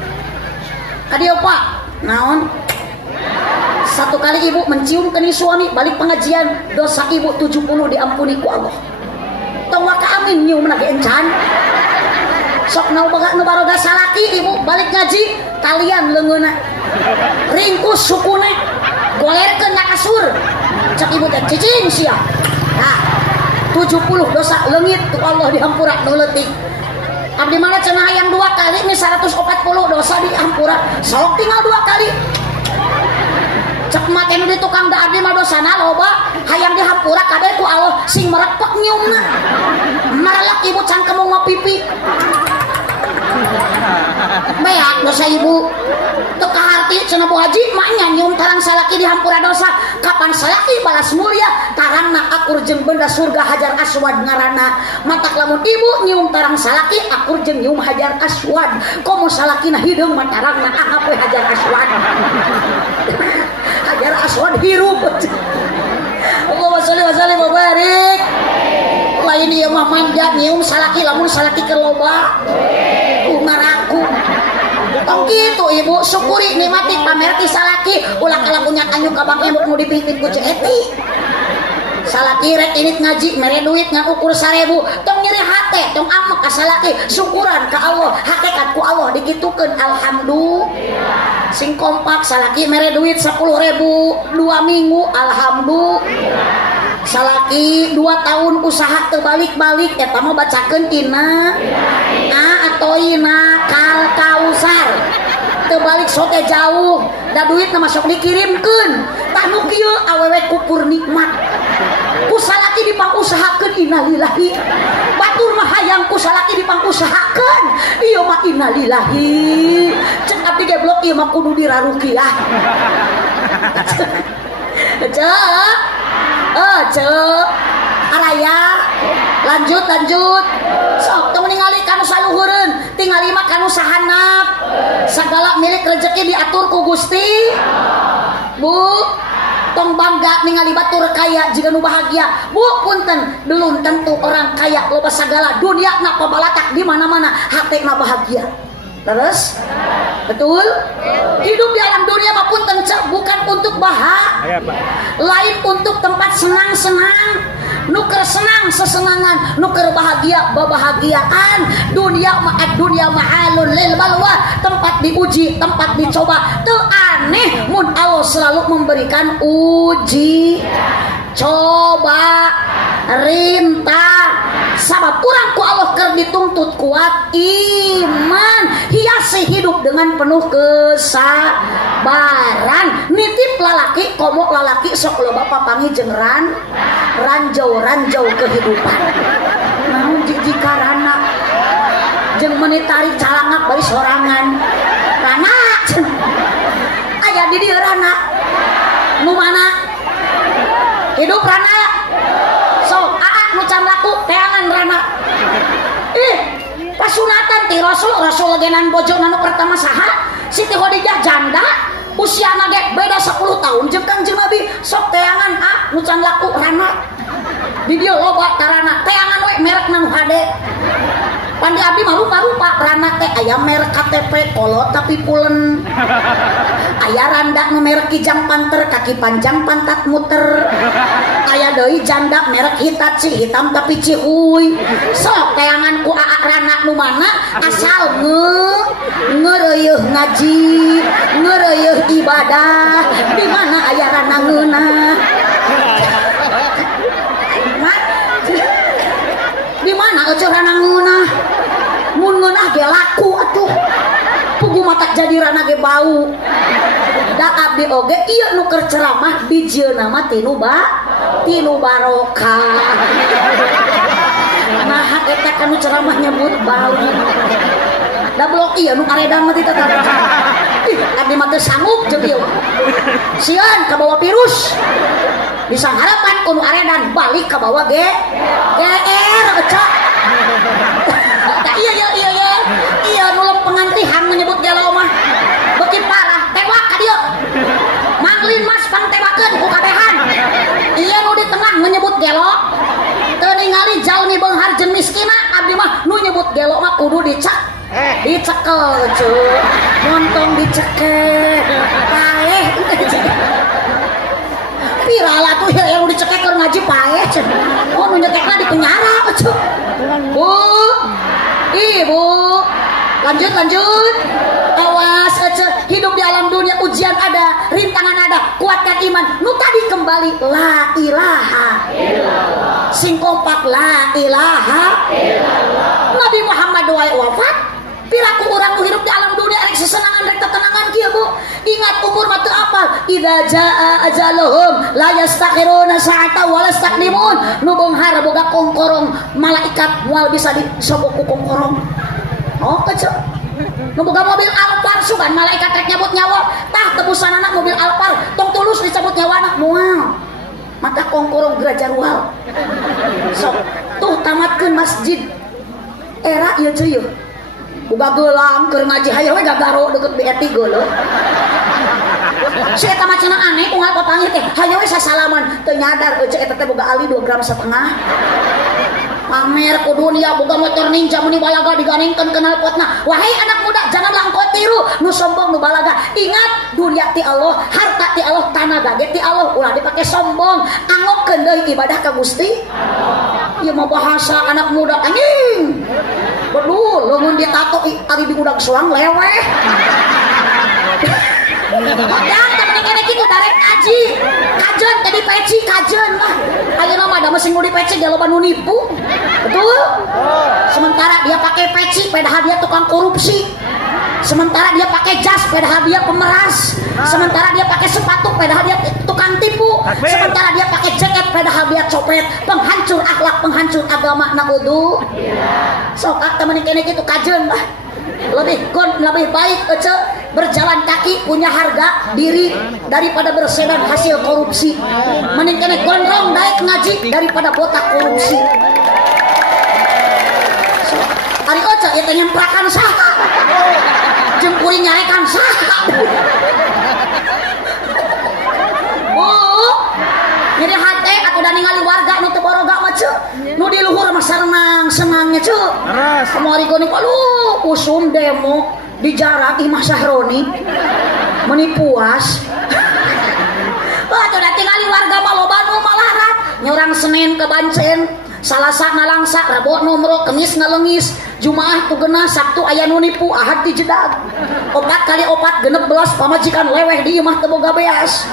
Adio Pak, naon? Satu kali ibu mencium keni suami balik pengajian dosa ibu 70 diampuni ku Allah. Tong waka amin nyium lagi encan. Sok nau baroga salaki ibu balik ngaji kalian leungeuna. Ringkus sukuna. Golerkeun na kasur. Cek ibu teh cicing sia. Nah, 70 dosa leungit ku Allah dihampura nu leutik. Abdi mana cenah hayang 2 kali nih 140 dosa diampura sok tinggal 2 kali cek mate nu di tukang da abdi mah dosana loba hayang dihampura kabeh ku Allah sing merepek nyiumna marelek ibu cangkemung ngopipi beak dosa ibu teu kaharti cenah Bu Haji maknya nyium tarang salaki dihampura dosa kapan salaki balas mulia tarangna akur jeung benda surga Hajar Aswad ngaranna matak lamun ibu nyium tarang salaki akur jeung nyium Hajar Aswad komo salakina hideung mah tarangna ahap we Hajar Aswad Hajar Aswad hirup Allahumma sholli wa sallim wa barik lain ieu mah manja nyium salaki lamun salaki keur loba ngaraku tong gitu ibu syukuri nikmati pamerti salaki ulah kala punya kanyu kabang emut nu dipipit ku ceeti salaki rek init ngaji mere duit ngan ukur 1000 tong nyeri hate tong amek ka salaki syukuran ka Allah hakikat ku Allah dikitukeun alhamdulillah sing kompak salaki mere duit 10.000 2 minggu alhamdulillah salaki 2 tahun usaha terbalik-balik eta mah bacakeun tina atau ina kal kausar terbalik sote jauh da duit na masuk dikirimkeun tah nu kieu awewe kukur nikmat ku salaki dipangusahakeun innalillahi batur mah hayang ku salaki dipangusahakeun ieu mah innalillahi cek abdi geblok ieu mah kudu dirarukiah cek araya lanjut sok tong ningali kanu saluhureun tingali mah kanu sahanap sagala milik rezeki diatur ku Gusti Bu tong bangga ningali batur kaya jika nu bahagia Bu punten belum tentu orang kaya loba sagala dunia na pabalatak di mana-mana hatena bahagia terus betul hidup di alam dunia mah punten bukan untuk lain untuk tempat senang-senang nuker senang sesenangan nuker bahagia bahagiaan dunia ma'alun lil balwa tempat diuji tempat dicoba teu aneh mun Allah selalu memberikan uji coba rintah sabab urang ku Allah keur dituntut kuat iman hiasi hidup dengan penuh kesabaran nitip lalaki komok lalaki sok loba papangi jeung ranjau kehidupan namun jika rana jeung menitari calangak bari sorangan rana aya di dieu rana nu mana hidup rana sok nu can laku teangan rana pasunatan ti rasul genan bojo anu pertama saha Siti Khadijah janda usiana ge beda 10 tahun jeung Kangjeng Nabi sok teangan nu can laku rana di dia loba karana teangan we merek nanu hade pandi abdi mah rupa-rupa rana teh aya merek KTP kolot tapi pulen aya randa nu merek kijang panter kaki panjang pantat muter aya deui janda merek Hitachi hitam tapi cihuy sok teangan ku aa rana nu mana asal ngeureuh ngaji ngeureuh ibadah di mana aya rana ngeunah di mana atuh rana ngeunah mun ngeunah ge laku atuh pugu matak jadi rana ge bau da abdi oge ieu nu keur ceramah dijieuna mah tinu barokah nah eta kanu ceramah nyebut bau da blok ieu nu karedan mah teh ih abdi mah teu sanggup jeung ieu sieun ka bawa virus bisa harapan kuno aredan balik ke bawah GR ecak iya nulung pengantihan menyebut gelo mah beki parah tewak ka dieu manglin mas pang tewakeun ku kabehan iya nu di tengah menyebut gelo teu ningali jalmi beunghar jeung miskina abdi mah nu nyebut gelo mah kudu dicekel cuy montong dicekel paeh viral tuh yang udah cekek keur ngaji pae oh nu nyekekna di penjara cuy bu ibu lanjut awas hidup di alam dunia ujian ada rintangan ada kuatkan iman nu tadi kembali la ilaha illallah sing kompak la ilaha illallah Nabi Muhammad wae wafat piraku orang nu hidup di alam dunia rek sesenangan rek tetenangan kieu Bu ingat umur mah teu apal idza jaa ajaluhum la yastakhiruna sa'ata wa la yastaqdimun nu beunghar boga kongkorong malaikat moal bisa disobok ku kongkorong oh kecil nu boga mobil Alphard sugan malaikat rek nyabut nyawa tah tebusanana mobil Alphard tong tulus dicabut nyawana moal mata kongkorong gerajarual sok tuh tamatkeun masjid era ieu cuy boga geulang keur ngaji hayang we gagaro deukeut BRT geuleuh si eta mah cenah aneh unggal papanggih teh hayang we sasalaman teu nyadar eueuh eta teh boga ali 2,5 gram pamer ku dunia boga motor ninja meni balaga diganengkeun knalpotna wahai anak muda jangan langkot tiru nu sombong nu balaga ingat dunia ti Allah harta ti Allah tanaga ge ti Allah ulah dipake sombong angokkeun deui ibadah ka Gusti ieu mah bahasa anak muda anjing bedul lamun ditato ari di udag soang leweh dan temen kene kitu darek ngaji kajen tadi peci kajen lah ayeuna mah da mesin nu di peci ge loba nu nipu betul sementara dia pakai peci padahal dia tukang korupsi sementara dia pakai jas padahal dia pemeras sementara dia pakai sepatu padahal dia tukang tipu sementara dia pakai jaket padahal dia copet penghancur akhlak penghancur agama naudzu sok temen kene kitu kajen lah lebih baik berjalan kaki punya harga diri daripada bersedan hasil korupsi mending kene gondrong naik ngaji daripada botak korupsi ari oca ieu teh nyemprakan saha jeung kuring nyarekan saha Bu jadi hate aku udah ningali warga nu teu boroga mah cu nu di luhur mah senangnya cu kamari goni aduh usum demo di jarak Imah Sahroni meni puas udah tingali warga mah loba nu malarat nyorang Senin ke Bancen Salasa ngalangsa Rebo nomro Kemis ngalengis Jumaah tugena Sabtu aya nu nipu Ahad dijedag 4 kali 4 16 pamajikan leweh di imah teu boga beas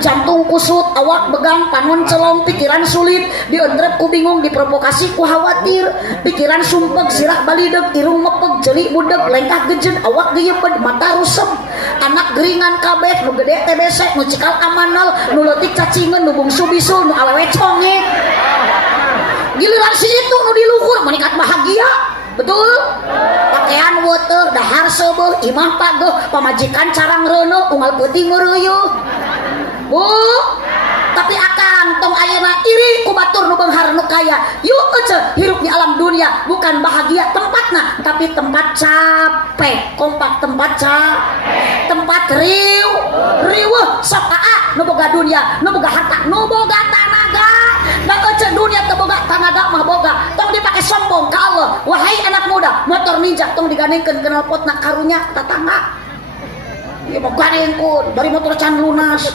jantung kusut awak begang panon celong pikiran sulit diendrep ku bingung diprovokasi ku khawatir pikiran sumpeg sirah balideg irung mepeg jeli budeg lengkah gejen awak geuyeupeud mata rusem anak geringan kabeh nu gede TBC nu cikal amanal nu leutik cacingeun nu bungsu bisul nu awewe congek giliran si itu nu di luhur meningkat bahagia betul pakaian weteuh dahar seubeuh imah pageuh pamajikan carang reuneuh unggal peuting meureueuh Bu tapi akang tong ayeuna iri ku batur nu beunghar nu kaya yuk hirup di alam dunia bukan bahagia tempatna tapi tempat capek kompak tempat tempat riweuh sok nu boga dunia nu boga harta nu boga tanaga Da ece dunia teu boga tanaga mah boga. Tong dipake sombong ka Allah. Wahai anak muda, motor ninja tong digandengkeun knalpotna karunya tatangga. Ieu mah gadengkeun dari motor can lunas.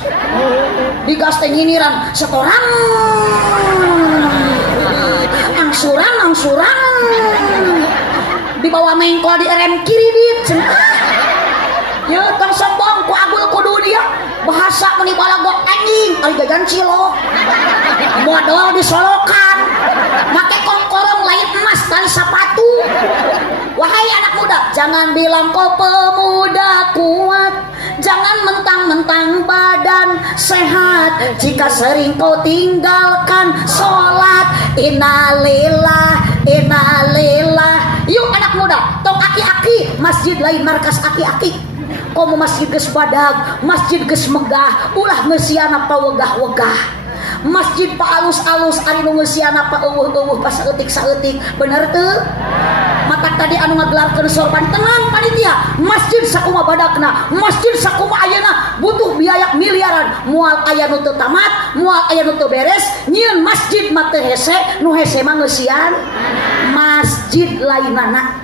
Digas teh nyiniran setoran. Angsuran. Dibawa mengkol di rem kiri dit. Ya tong sombong ku agul kudu dia bahasa meni balago anjing ari jajan cilok modal disolokan make kongkorong lain emas tali sepatu. Wahai anak muda, jangan bilang kau pemuda kuat, jangan mentang-mentang badan sehat jika sering kau tinggalkan sholat. Innalillah. Yuk anak muda, tong aki-aki masjid lain markas aki-aki. Komo masjid geus badag, masjid geus megah, ulah ngeusiana pawegah-wegah. Masjid pa alus-alus ari nu ngeusiana pa eueuh-eueuh pa saeutik-saeutik. Bener teu? Matak tadi anu ngagelarkeun sorban tenang panitia. Masjid sakumaha badagna, masjid sakumaha ayeuna butuh biaya miliaran. Moal aya nu teu tamat, moal aya nu teu beres, nyieun masjid mah teu hese, nu hese mah ngeusian masjid lainana.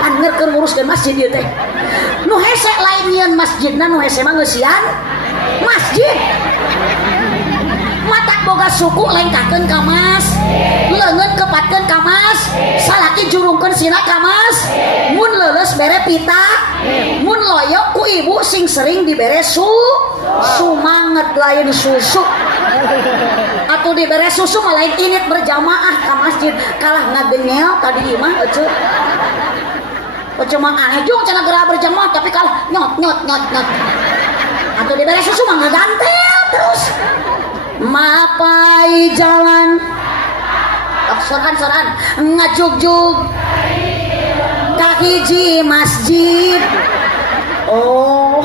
Pan ngeukeun nguruskeun masjid ieu teh. Nu hese lain nyieun masjidna, nu hese mah ngeusian masjid. Matak boga suku lengkakeun ka mas, leungeun kepatkeun ka mas, salaki jurungkeun sina ka mas, mun leuleus bere pita, mun loyok ku ibu sing sering dibere sumanget lain susu. Atuh dibere susu mah lain init berjamaah ka masjid, kalah ngagenyel tadi imah ece. Ece mah aneh jeung cenah geura berjamaah tapi kalah nyot. Atuh dibere susu mah ngagantel terus. Mapai jalan soran ngajugjug kahiji masjid. Oh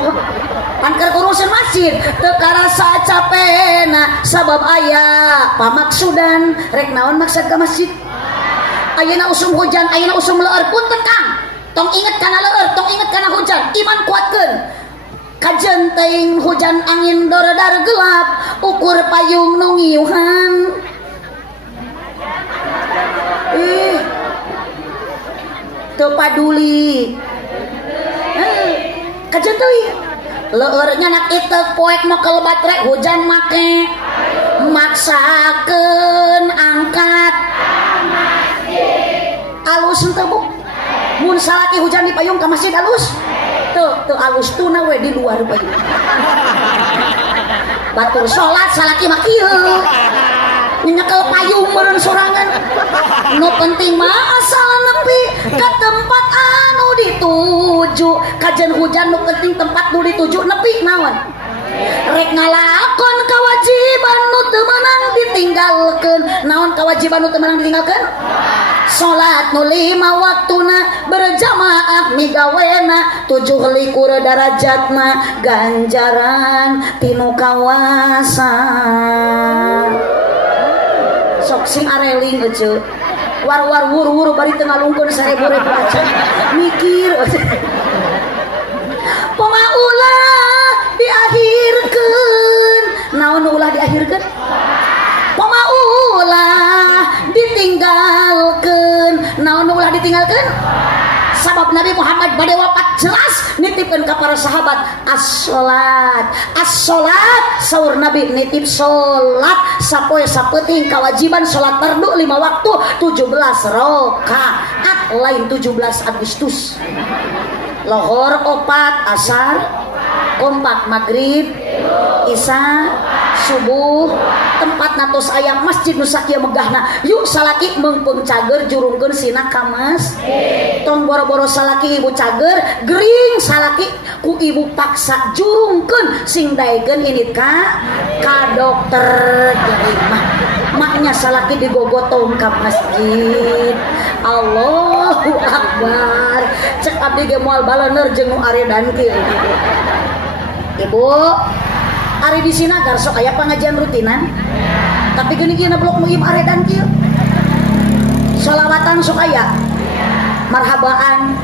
pangker urusan masjid teu karasa capena sabab aya pamaksudan. Rek naon maksud ka masjid? Ayeuna usum hujan, ayeuna usum leueur punten Kang. Tong inget kana leueur, tong inget kana hujan, iman kuatkeun. Kajen teuing hujan angin dor-dar gelap, ukur payung nu ngiuhan. Teu paduli. Kajen teuing leueur nyanak ieu poek nu kelebat rek hujan make maksakeun angkat alus henteu Bu. Mun salaki hujan di payung ka masjid alus. Tuh alus tuna we di luar bayu. Batur sholat salaki mah kieu. Nyekel payung meureun sorangan. Nu penting mah asal nepi ka tempat anu dituju. Kajen hujan nu penting tempat nu dituju nepi naon? Rek ngalakon kewajiban nu teu meunang ditinggalkeun. Naon kewajiban nu teu meunang ditinggalkeun? Salat nu 5 waktuna berjamaah migawena 7 likur darajatna ganjaran tinu kawasan. Sok sing areling ece war-war wur-wur bari teu ngalungkeun 1000 aja mikir pamaulah diakhirkeun. Naon ulah diakhirkeun? Pamaulah ditinggalkeun. Naon ulah ditinggalkeun? Sabab Nabi Muhammad bade wafat jelas nitipkeun ka para sahabat as-salat. As-salat saur Nabi nitip salat sapoe sapeuting kewajiban salat fardu 5 waktu 17 rakaat lain 17 Agustus. Lohor 4, asar kompak, maghrib, isya, subuh. Tempat natos aya masjid nu sakieu megahna. Yuk salaki meungpeung cager jurungkeun sina ka masjid. Tong boro-boro salaki ibu cager, gering salaki ku ibu paksa jurungkeun sing daegeun ini ka dokter. Jadi maknya salaki digogotong ka masjid. Allahu Akbar. Cek abdi ge moal baleuneur jeung nu aredan kieu. Ibu, ari di Sinagar sok aya pengajian rutinan. Tapi gini-gini blok muhim aredan kieu. Sholawatan sok aya. Marhabaan.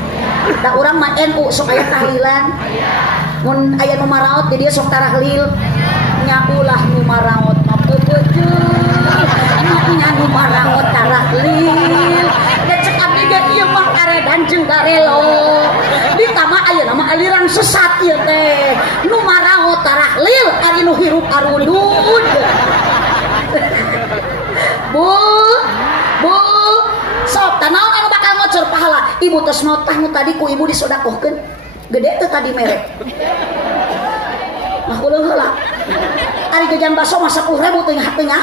Da urang mah NU sok aya tahlilan. Mun aya nu maraot di dieu sok tarahlil. Nya ulah nu maraot mah nyanu marang otarak lil cek abdi ge ieu mah karedan jeung garelo ditama aya nama aliran sesat ieu teh nu marang otarak lil ari nu hirup arudud bu sok tanaon anu bakal ngocor pahala ibu tos notah nu tadi ku ibu disodakohkeun gede teh tadi merek mah uleung heula ari jajan baso mah 10.000 teh tengah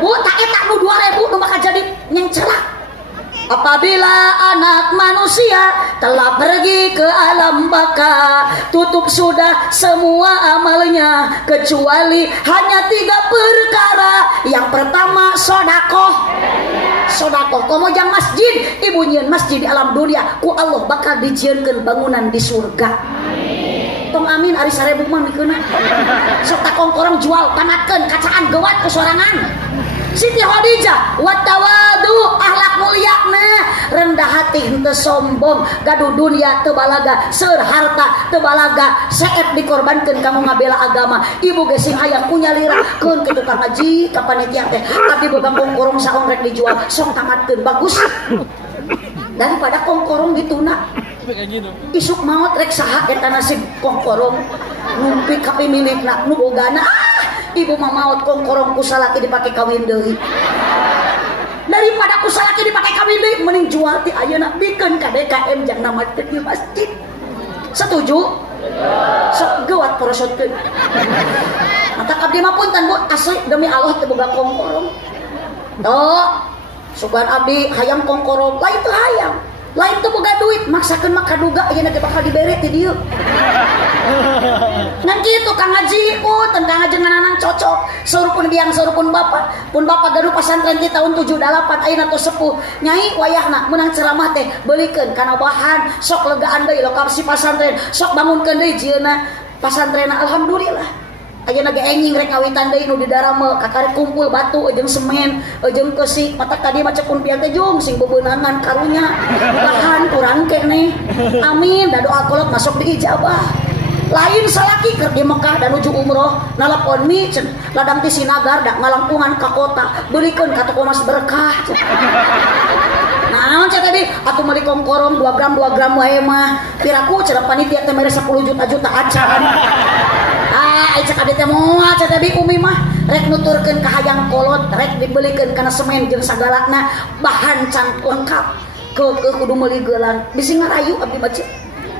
bu tak eta nu 2.000 nu bakal jadi nyengcelak apabila anak manusia telah pergi ke alam baka tutup sudah semua amalnya kecuali hanya 3 perkara yang pertama sodakoh komojang masjid ibu nyieun masjid di alam dunia ku Allah bakal dijieunkeun bangunan di surga tong amin ari 1000 mah mikeuna sok kongkorong jual tamatkeun kacaan geuat ku sorangan Siti Khadijah watawadu akhlak mulyana rendah hati henteu sombong gaduh dunia teu balaga seur harta teu balaga seep dikorbankeun kanggo ngabela agama ibu ge sing hayang kunyalirakeun ke tukang ngaji ka panitia teh abdi boga kongkorong saon rek dijual sok tamatkeun bagus daripada kongkorong dituna isuk maot rek saha eta nasib kongkorong ngumpi ka pimilikna nu bogana ibu mah maot kongkorong ku salaki dipake kawin deui daripada ku salaki dipake kawin deui mending jual ti ayeuna bikeun ka DKM jang namatkeun di masjid setuju sok geuat porosotkeun mata abdi mah punten bu asli demi Allah teu boga kongkorong toh sugan abdi hayang kongkorong lain teu hayang lain tuh boga duit maksakeun mah kaduga ayeuna ge bakal dibere ti dieu ngan kitu Kang Haji teu Kang Haji ngananang cocok surupun biang surupun bapak pun bapak gaduh pasantren ti tahun 78 ayeuna tos sepuh nyai wayahna meunang ceramah teh beulikeun kana bahan sok legaan deui lokasi pasantren sok bangunkeun deui jieuna pasantrenna alhamdulillah ayeuna ge enjing rek ngawitan deui nu di darama kakarek kumpul batu jeung semen jeung keusik matak tadi mah cepun pian teh jung sing bebeunangan karunya bahan kurang keneh amin da doa kolot masuk diijabah lain salaki keur di Mekah dan nuju umroh nalapon mi ladang ti Sinagar da ngalangkungan ka kota beulikeun ka toko Mas Berkah naon cenah tadi atuh meuli kongkorong 2 gram wae mah piraku cenah panitia teh mere 10 juta acan cek abdi teh moal cek teh umi mah rek nuturkeun ka hayang kolot rek dibelikeun kana semen jeung sagalana bahan can lengkap ke kudu meuli geulang bisi ngarayu abdi mah cek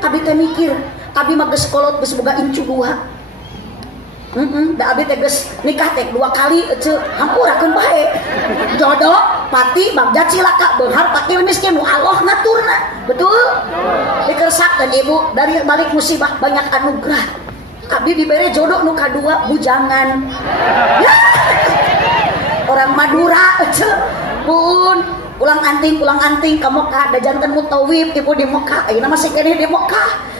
abdi teh mikir abdi mah geus kolot geus boga incu 2 da abdi teh geus nikah teh 2 kali ceu hampurakeun bae jodoh pati bagja cilaka beunghar fakir miskin nu Allah ngaturna betul dikersakeun ibu dari balik musibah banyak anugerah abdi dibere jodoh nu kadua bujangan ya. Orang Madura pun pulang anting ke Mekah da janten mutawif ibu di Mekah ayeuna masih keneh di Mekah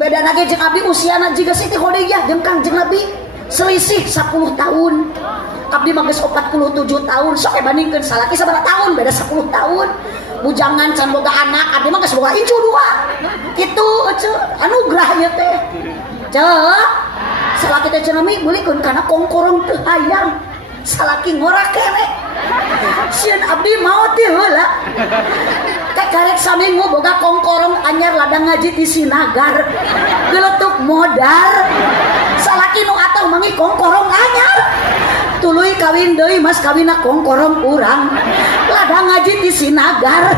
beda lagi jeung abdi usiana jiga Siti Khadijah jeung Kangjeng Nabi selisih 10 tahun abdi mah geus 47 tahun sok bandingkeun salaki sabaraha tahun beda 10 tahun bujangan can boga anak abdi mah geus boga incu 2 kitu anugerah ieu teh cek salaki teh cenah mi beulikeun kana kongkorong teu hayang salaki ngorak kene sieun abdi maot teh heula karek saminggu boga kongkorong anyar ladang ngaji di Sinagar geletuk modar salaki nu atuh mangi kongkorong anyar tuluy kawin deui mas kawinna kongkorong urang ladang ngaji di Sinagar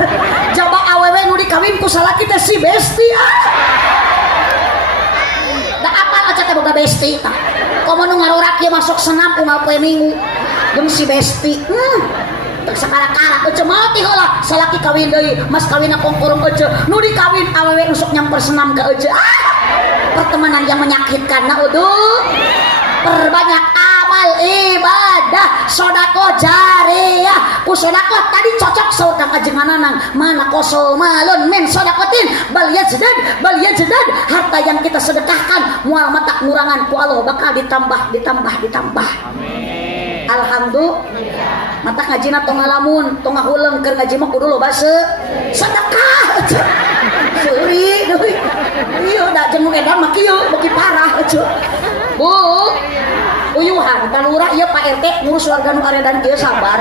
jaba awewe nu dikawin ku salaki teh si Besti aca teh boga Besti tah komo nu ngarorak ieu masuk senam unggal poe Minggu jeung si Besti teu sakara-kara ece mau ti heula salaki kawin deui mas kawinna kongkorong ece nu dikawin awewe nu sok nyamper senam ka ece pertemanan yang menyakitkan na uduh perbanyak amal ibadah sedekah jariyah ku sedekah tadi cocok saur Kang Ajeng Ananang mana kosol malun min sedekatin bal yajdad harta yang kita sedekahkan moal mata ngurangan ku Allah bakal ditambah amin alhamdulillah mata ngajina tong ngalamun tong ngahuleung keur ngaji mah kudu loba sedekah seuri deui ieu da jeung nu edan mah kieu beuki parah bu uyuhan ka lurah ieu Pak RT ngurus warga nu aredan kieu sabar.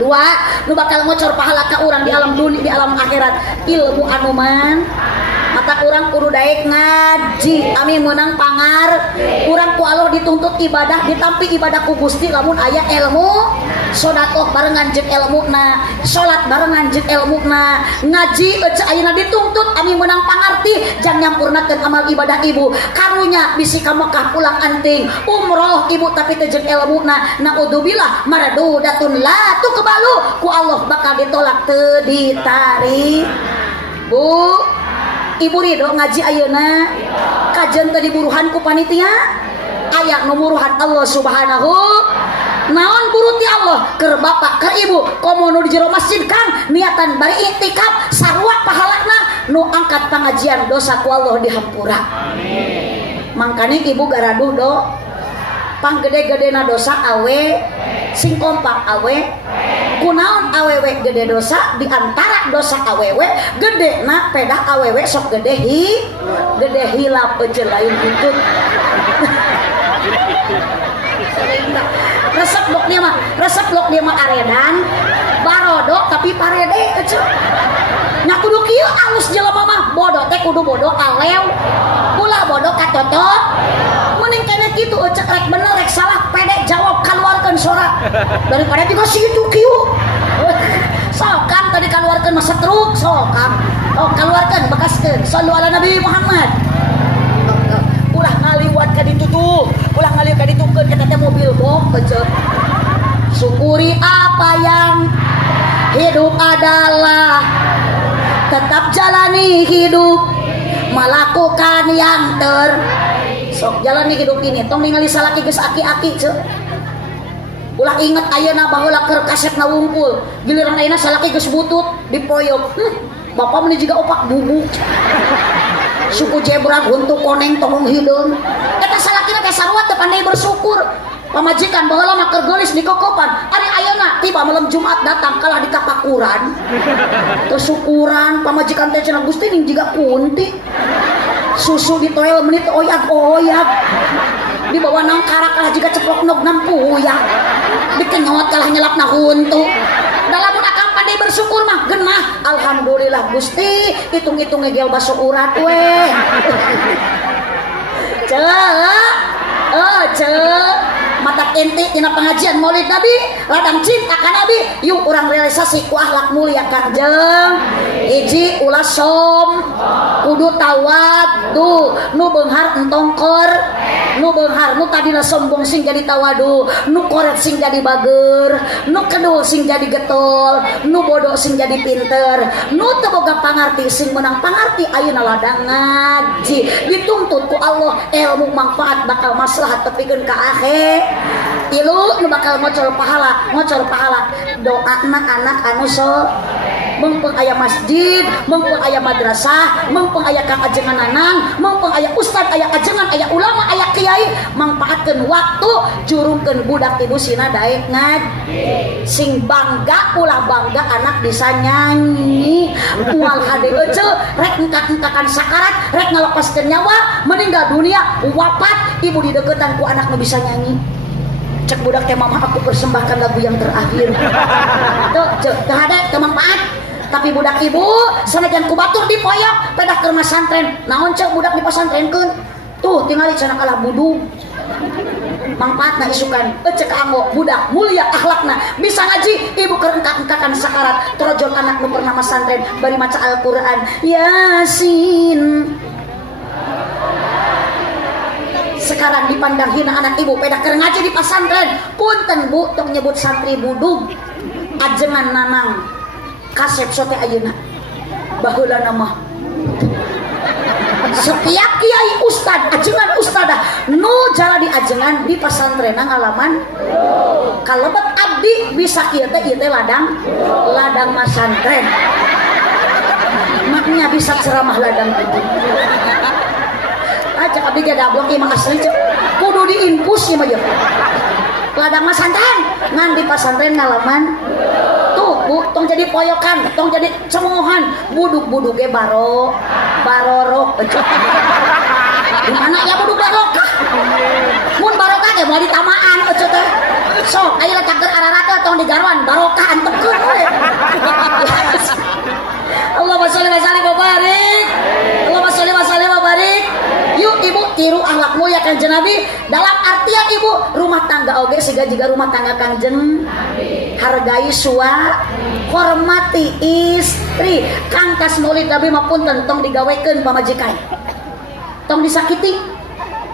Dua, nu bakal ngocor pahala ka urang di alam dunia di alam akhirat ilmu anu man mata urang kudu daek ngaji ami meunang pangar urang ku Allah dituntut ibadah ditampi ibadah ku Gusti lamun aya ilmu sedekah barengan jeung ilmuna salat barengan jeung ilmuna ngaji ece ayeuna dituntut ami meunang pangarti jang nyampurnakeun amal ibadah ibu karunya bisi ka Mekah pulang anting umroh ibu tapi teu jeung ilmuna naudzubillah maradudatun la tuqbalu ku Allah bakal ditolak teu ditari. Bu Ibu Ridho ngaji ayeuna kajen teh diburuhan ku panitia aya nu muruhan Allah Subhanahu naon buru ti Allah keur bapak keur ibu komo nu di jero masjid Kang niatan bari iktikaf sarua pahalana nu angkat pangajian dosa ku Allah dihampura. Amin. Mangkane ibu garaduh do panggede-gedena dosa awe sing kompak awe kunaon awewe gede dosa diantara dosa awewe gede na pedah awewe sok gede hilap ece lain ikut resep blok dia mah aredan barodok tapi parede ece nya kudu kieu alus jelema mah bodoh teh kudu bodoh alew pula bodoh katotot mending kene kitu cek rek bener rek salah pede jawab kaluarkeun sora daripada tiga situ kieu sokan tadi kaluarkeun mah setruk sokan oh kaluarkeun bekaskeun sallu ala nabi Muhammad ulah ngaliwat ka ditu tuh ulah ngaliwat ka ditu keun eta teh mobil box cek syukuri apa yang hidup adalah tetap jalani hidup melakukan yang sok jalani hidup ini tong ningali salaki geus aki-aki ceu ulah inget ayeuna baheula keur kasepna wungkul giliran ayeuna salaki geus butut dipoyok bapak meuni jiga opak bubuk suku jebra guntu koneng tongong hideung eta salakina teh sarua teu pandai bersyukur pamajikan baheula mah keur geulis di kokopan ari ayeuna tiba malam Jumat datang kalah di kapakuran teu syukuran pamajikan teh cenah Gusti ning jiga kunti susu di toel menit oyak-oyak dibawa nang karak kalah jiga ceplok nog nampuyah dikenyot kalah nyelapna huntu dalam akang pandai bersyukur mah genah alhamdulillah Gusti hitung-hitung ngegel baso urat we mata ente tina pengajian maulid Nabi ladang cinta ka Nabi yuk urang realisasi ku akhlak mulia Kangjeng hiji ulah som kudu tawadu nu beunghar entongkor nu beunghar nu tadina sombong sing jadi tawadu nu koret sing jadi bager nu kedul sing jadi getol nu bodoh sing jadi pinter nu teu boga pangarti sing menang pangarti ayeuna ladang ngaji dituntut ku Allah ilmu manfaat bakal maslahat tepikeun ka akhir ilu nu bakal ngocor pahala doa anak anu so mumpung aya masjid mumpung aya madrasah mumpung aya kang ajengan nanang mumpung aya ustad aya ajengan aya ulama aya kiai mangpaatkeun waktu jurungkeun budak ibu sina daek ngaji sing bangga ulah bangga anak bisa nyanyi moal hade ece rek engkak-engkakan sakarat rek ngalepaskeun nyawa meninggal dunia wafat ibu di deketan ku anak nu bisa nyanyi cek budak teh mama aku persembahkan lagu yang terakhir tuh cek teu hade teu manfaat tapi budak ibu sanajan ku batur dipoyok pedah ke rumah santren naon cek budak di pasantrenkeun tuh tinggali cenah kalah budug manfaatna isukan cek anggo budak mulia akhlakna bisa ngaji ibu keur engkak-engkakan sakarat trojon anak nu pernah santren bari maca Al-Qur'an Yasin sekarang dipandang hina anak ibu pedah keur ngaji di pasantren punten bu tong nyebut santri budug ajengan nanang kasep sote ayeuna baheula nama setiap kiai ustad ajengan ustadah nu jala di ajengan di pasantren ngalaman kalebet abdi bisa kieu teh ieu teh ladang masantren maknya bisa ceramah ladang itu aja abdi ge dablok ieu mah asli ceu kudu diinfus ieu mah ye ladang masantren ngan di pasantren ngalaman tuh bu tong jadi poyokan tong jadi cemohan buduk-buduk ge barorok di mana ya buduk barokah mun barokah ge mau ditamaan ece teh. Sok ayeuna cager ararata tong digaruan barokah antepkeun we. Allahumma sholli wa sallim wa barik. Allahumma sholli wa sallim wa barik. Yuk ibu tiru akhlak mulia Kanjeng Nabi dalam artian ibu rumah tangga oge siga juga rumah tangga Kanjeng Nabi. Hargai sua, hormati istri. Kangkas maulid Nabi mapun tong digawekeun pamajikan. Tong disakiti,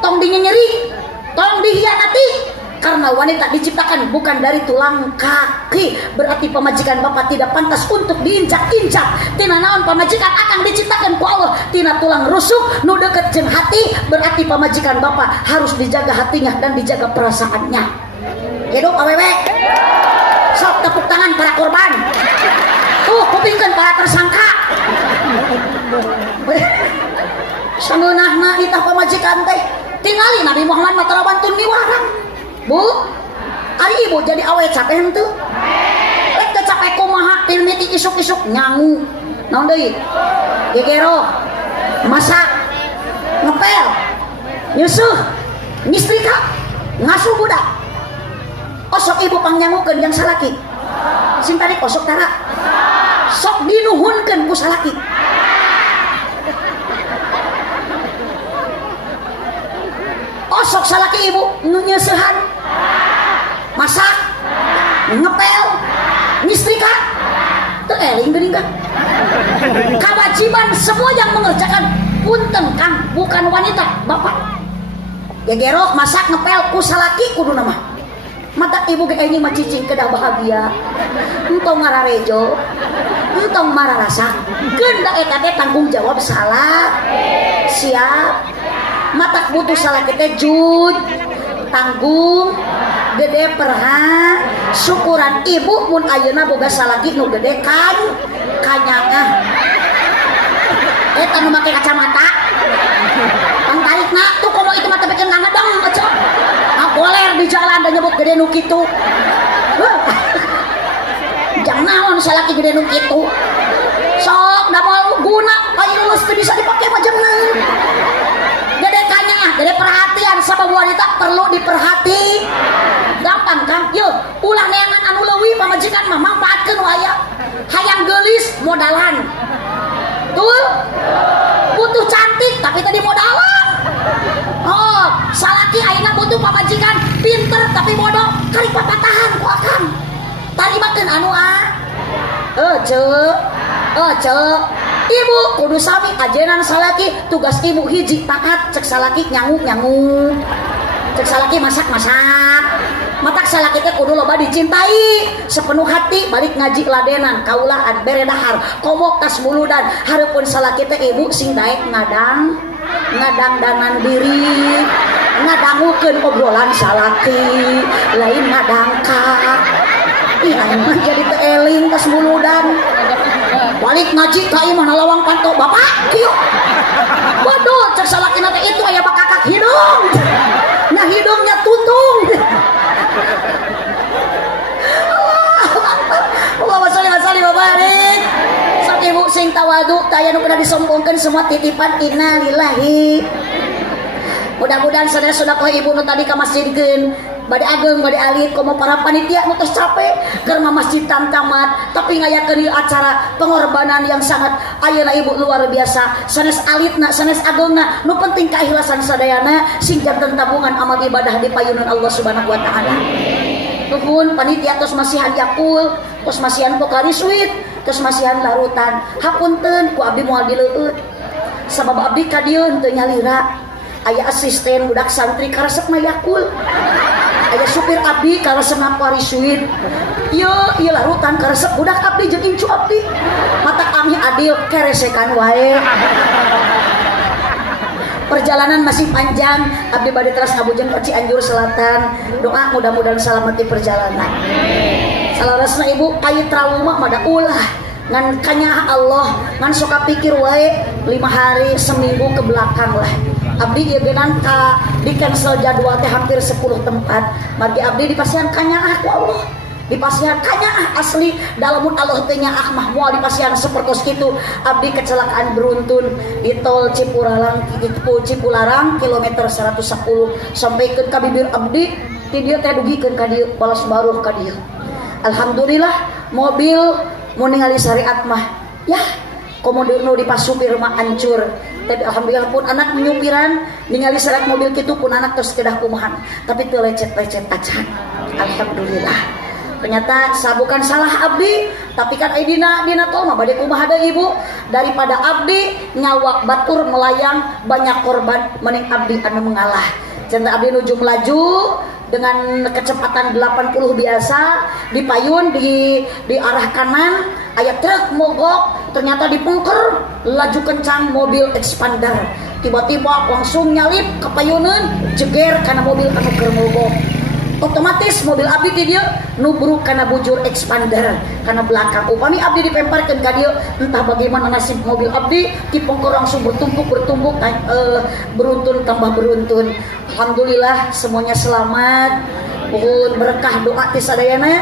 tong dinyenyeri, tong dihianati. Karena wanita diciptakan bukan dari tulang kaki, berarti pemajikan bapak tidak pantas untuk diinjak-injak. Tina naon pamajikan akan diciptakan ku Allah tina tulang rusuk nu deket jeung hati, berarti pamajikan bapak harus dijaga hatinya dan dijaga perasaannya. Hidup awewe. Sok tepuk tangan para korban. Kupingkeun para tersangka. Sangeunahna itah pamajikan teh tingali Nabi Muhammad mah bantun miwarang. Bu, ari ibu jadi awet capek henteu? Rek teu capek kumaha ti mimiti isuk-isuk nyangu. Naon deui? Gegero, masak, ngepel, nyusuh, ngistrika, ngasuh budak. Osok ibu pangnyangukeun yang salaki. Sing tadi osok tara. Sok dinuhunkeun ku salaki. Osok salaki ibu nyeusehan, masak, ngepel, ngistrika, teu eling geuning kan? Kewajiban semua yang mengerjakan punten Kang, bukan wanita, bapak. Gegerok, masak, ngepel, ku salaki kudu nama. Mata ibu ge ini mah cicing kedah bahagia. Entong ngararejo, entong mararasa. Keun da eta teh tanggung jawab salah. Siap. Matak butuh salah kita jud tanggung gede perha syukuran ibu mun ayeuna boga salaki nu gede kan kanyangah eta nu make kacamata pang tarikna tuh komo itu mata bikin ngadong aja goler di jalan da nyebut gede nu kitu jang naon salaki gede nu kitu sok da moal guna ayeuna geus bisa dipake mah jang naon. Gede kanya, gede perhatian sama wanita perlu diperhati. Gampang Kang, yuk ulah neangan anu leuwih pamajikan mah manfaatkeun waya. Hayang geulis modalan. Tuh. Butuh cantik tapi tadi modalan. Oh, salaki ayeuna butuh pamajikan pinter tapi bodoh, kari papatahan ku akang. Tarimakeun anu cek. Ibu kudu sami ajenan salaki tugas ibu hiji taat cek salaki nyangu cek salaki masak matak salaki teh kudu loba dicintai sepenuh hati balik ngaji ladenan kaulaan bere dahar komok tas muludan hareupeun salaki teh ibu sing daek ngadang danan diri ngadangukeun obrolan salaki lain ngadangkak ih mah jadi teu eling tas muludan balik ngaji ka imah lawang panto bapak kieu waduh cek salaki nanti itu aya bakakak hidung nah hidungnya tuntung Allahumma sholli wa sallim wa barik sok ibu sing tawadu taya nu kudu disombongkeun semua titipan innalillahi. Mudah-mudahan saudara-saudara ibu nu tadi ka masjidkeun bade ageng bade alit komo para panitia nu tos capek keur masjid tamat tapi ngayakeun ieu acara pengorbanan yang sangat ayeuna ibu luar biasa sanes alitna sanes agengna nu penting keikhlasan sadayana sing janten tabungan amal ibadah di payunan Allah Subhanahu wa taala. Nuhun panitia tos masihan yakul tos masihan pokari sweet tos masihan larutan hapunten ku abdi moal dileueut sabab abdi ka dieu teu nyalira aya asisten budak santri karesep mah yakul aya supir abdi karesep napari suit ieu larutan karesep budak abdi jeung incu abdi mata kami adil keresekan wae. Perjalanan masih panjang abdi bade teras ngabujeng ka Cianjur Selatan doa mudah-mudahan selamat di perjalanan. Salarasna ibu aya trauma mada ulah ngan kanya Allah ngan sok pikir wae 5 hari seminggu ke belakang lah abdi ieu genan ka di cancel jadwal teh hampir 10 tempat margi abdi dipasihan kanya aku Allah dipasihan kanya asli dalamun Allah teh nyaah mah moal dipasihan sapertos kitu. Abdi kecelakaan beruntun di tol Cipularang kilometer 110 sampaikeun ka bibir abdi ti dieu teh dugikeun ka dieu balas baruh ka dieu. Alhamdulillah mobil mau ningali syariat mah ya komodo nu dipasupir mah hancur. Tapi alhamdulillah pun anak menyupiran ningali syariat mobil kitu pun anak terus kedah kumaha tapi teu lecet-lecet acan. Alhamdulillah. Ternyata bukan salah abdi, tapi kan dina tol mah bade kumaha deui ibu, daripada abdi nyawa batur melayang banyak korban mending abdi anu mengalah. Cenah abdi nuju melaju dengan kecepatan 80 biasa dipayun di arah kanan aya truk mogok ternyata dipungker laju kencang mobil expander tiba-tiba langsung nyalip ke payuneun jeger karena mobil anu keur mogok. Otomatis mobil abdi ti dieu nubruk kana bujur expander kana belakang. Upami abdi dipemparkeun ka dieu entah bagaimana nasib mobil abdi dipongkor langsung bertumpuk beruntun tambah beruntun. Alhamdulillah semuanya selamat. Mohon berkah doa ti sadayana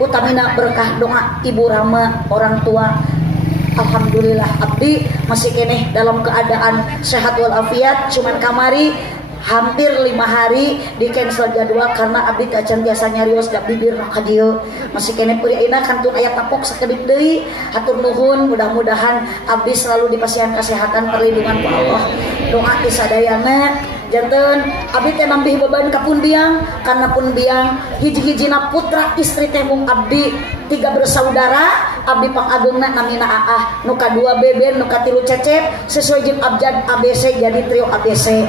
utamina berkah doa Ibu Rama orang tua. Alhamdulillah abdi masih keneh dalam keadaan sehat walafiat cuman kamari hampir 5 hari di cancel jadwal karena abdi acan biasa nyarios da bibir ka dieu masih kene peuri ayeuna kantun aya tapok sakedik deui hatur nuhun mudah-mudahan abdi selalu dipasihan kesehatan perlindungan ku Allah doa ti sadayana janten abdi teh nambih beban ka pun biang karena pun biang hiji-hijina putra istri teh mung abdi 3 bersaudara abdi pangagungna namina Aah nu kadua Beben nu katilu Cecep sesuai jeung abjad ABC jadi trio ABC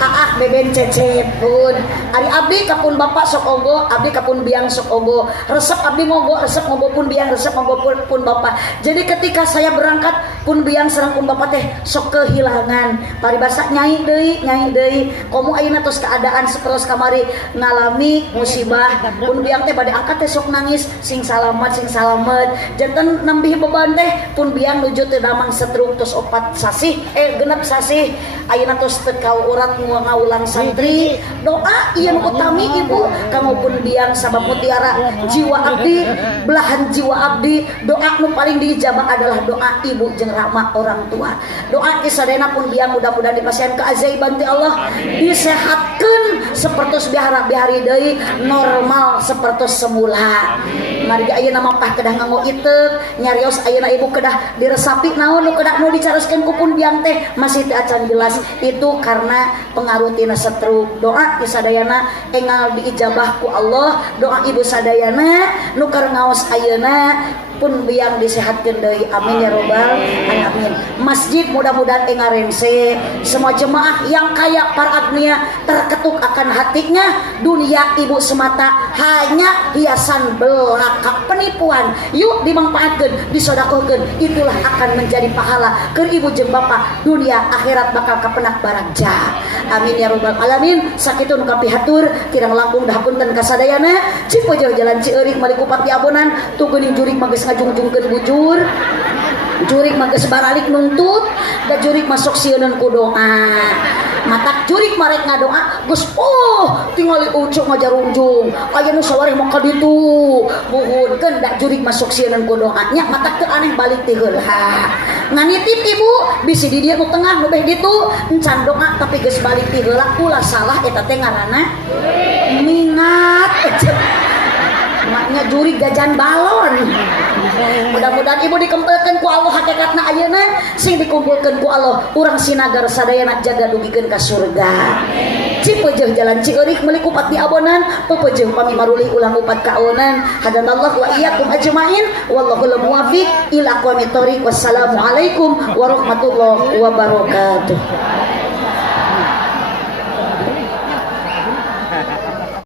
Aah Beben Cecep pun ari abdi kapun bapak sok ogo abdi kapun biang sok ogo resep abdi ngogo resep ngogo pun biang resep ngogo pun bapak jadi ketika saya berangkat pun biang sareng pun bapak teh sok kehilangan paribasa nyai deui komo ayeuna tos keadaan sapertos kamari ngalami musibah pun biang teh bade angkat teh sok nangis sing salamet janten nambih beban teh pun biang nuju teh damang setruk tos 4 sasih genep sasih ayeuna tos teu kaurat ngaulang santri doa ieu utami ibu kanggo pun biang sabab mutiara jiwa abdi belahan jiwa abdi doa nu paling diijabah adalah doa ibu jeung Rama orang tua doa kisadena pun biang mudah-mudahan dipasihan keajaiban ti Allah disehatkeun sapertos bihara-bihari deui normal sapertos semula mari ayeuna mah tah kedah nganggo iteuk nyarios ayeuna ibu kedah diresapi naon nu kedah nu dicaroskeun ku pun biang teh masih teu acan jelas itu karena pengaruh tina setruk doa kisadayana engal diijabah ku Allah doa ibu sadayana nu keur ngaos ayeuna pun biang disehatkeun deui amin ya robbal alamin. Masjid mudah-mudahan engarense semua jemaah yang kaya para agnia terketuk akan hatinya dunia ibu semata hanya hiasan belaka penipuan yuk dimanfaatkeun disodakohkeun itulah akan menjadi pahala keur ibu jeung bapak dunia akhirat bakal kapenak baranja amin ya robbal alamin sakitu nu kapihatur kirang langkung dahapunten kasadayana Cipojo Jalan Cieurik Malikupat di Abonan tugeuning jurig mages ngajungjungkeun bujur jurig mages baralik nuntut da jurig masuk sieuneun ku doa matak jurig marek ngadoa Gus tingali ucuk ngajarunjung aya nu sawareh mah ka ditu muhunkeun da jurig masuk sieuneun ku doa nya matak teu aneh balik ti heula nganitip ibu bisi di dieu nu tengah nu beh ditu encan doa tapi geus balik ti heula ulah salah eta teh ngaranna mingat maknya jurig gajan balon mudah-mudahan ibu dikumpulkan ku Allah hakikatna ayeuna sing dikumpulkan ku Allah urang sinagar sadayana jaga dugikeun ka surga Cipeujeuh Jalan Cieurik Malikupat di Abonan pepeujeung pami maruli ulang upat kaonan hadanallahu wa iyyakum ajmain wallahu muwaffiq ila aqwamit thoriq wassalamu alaikum warahmatullahi wabarakatuh.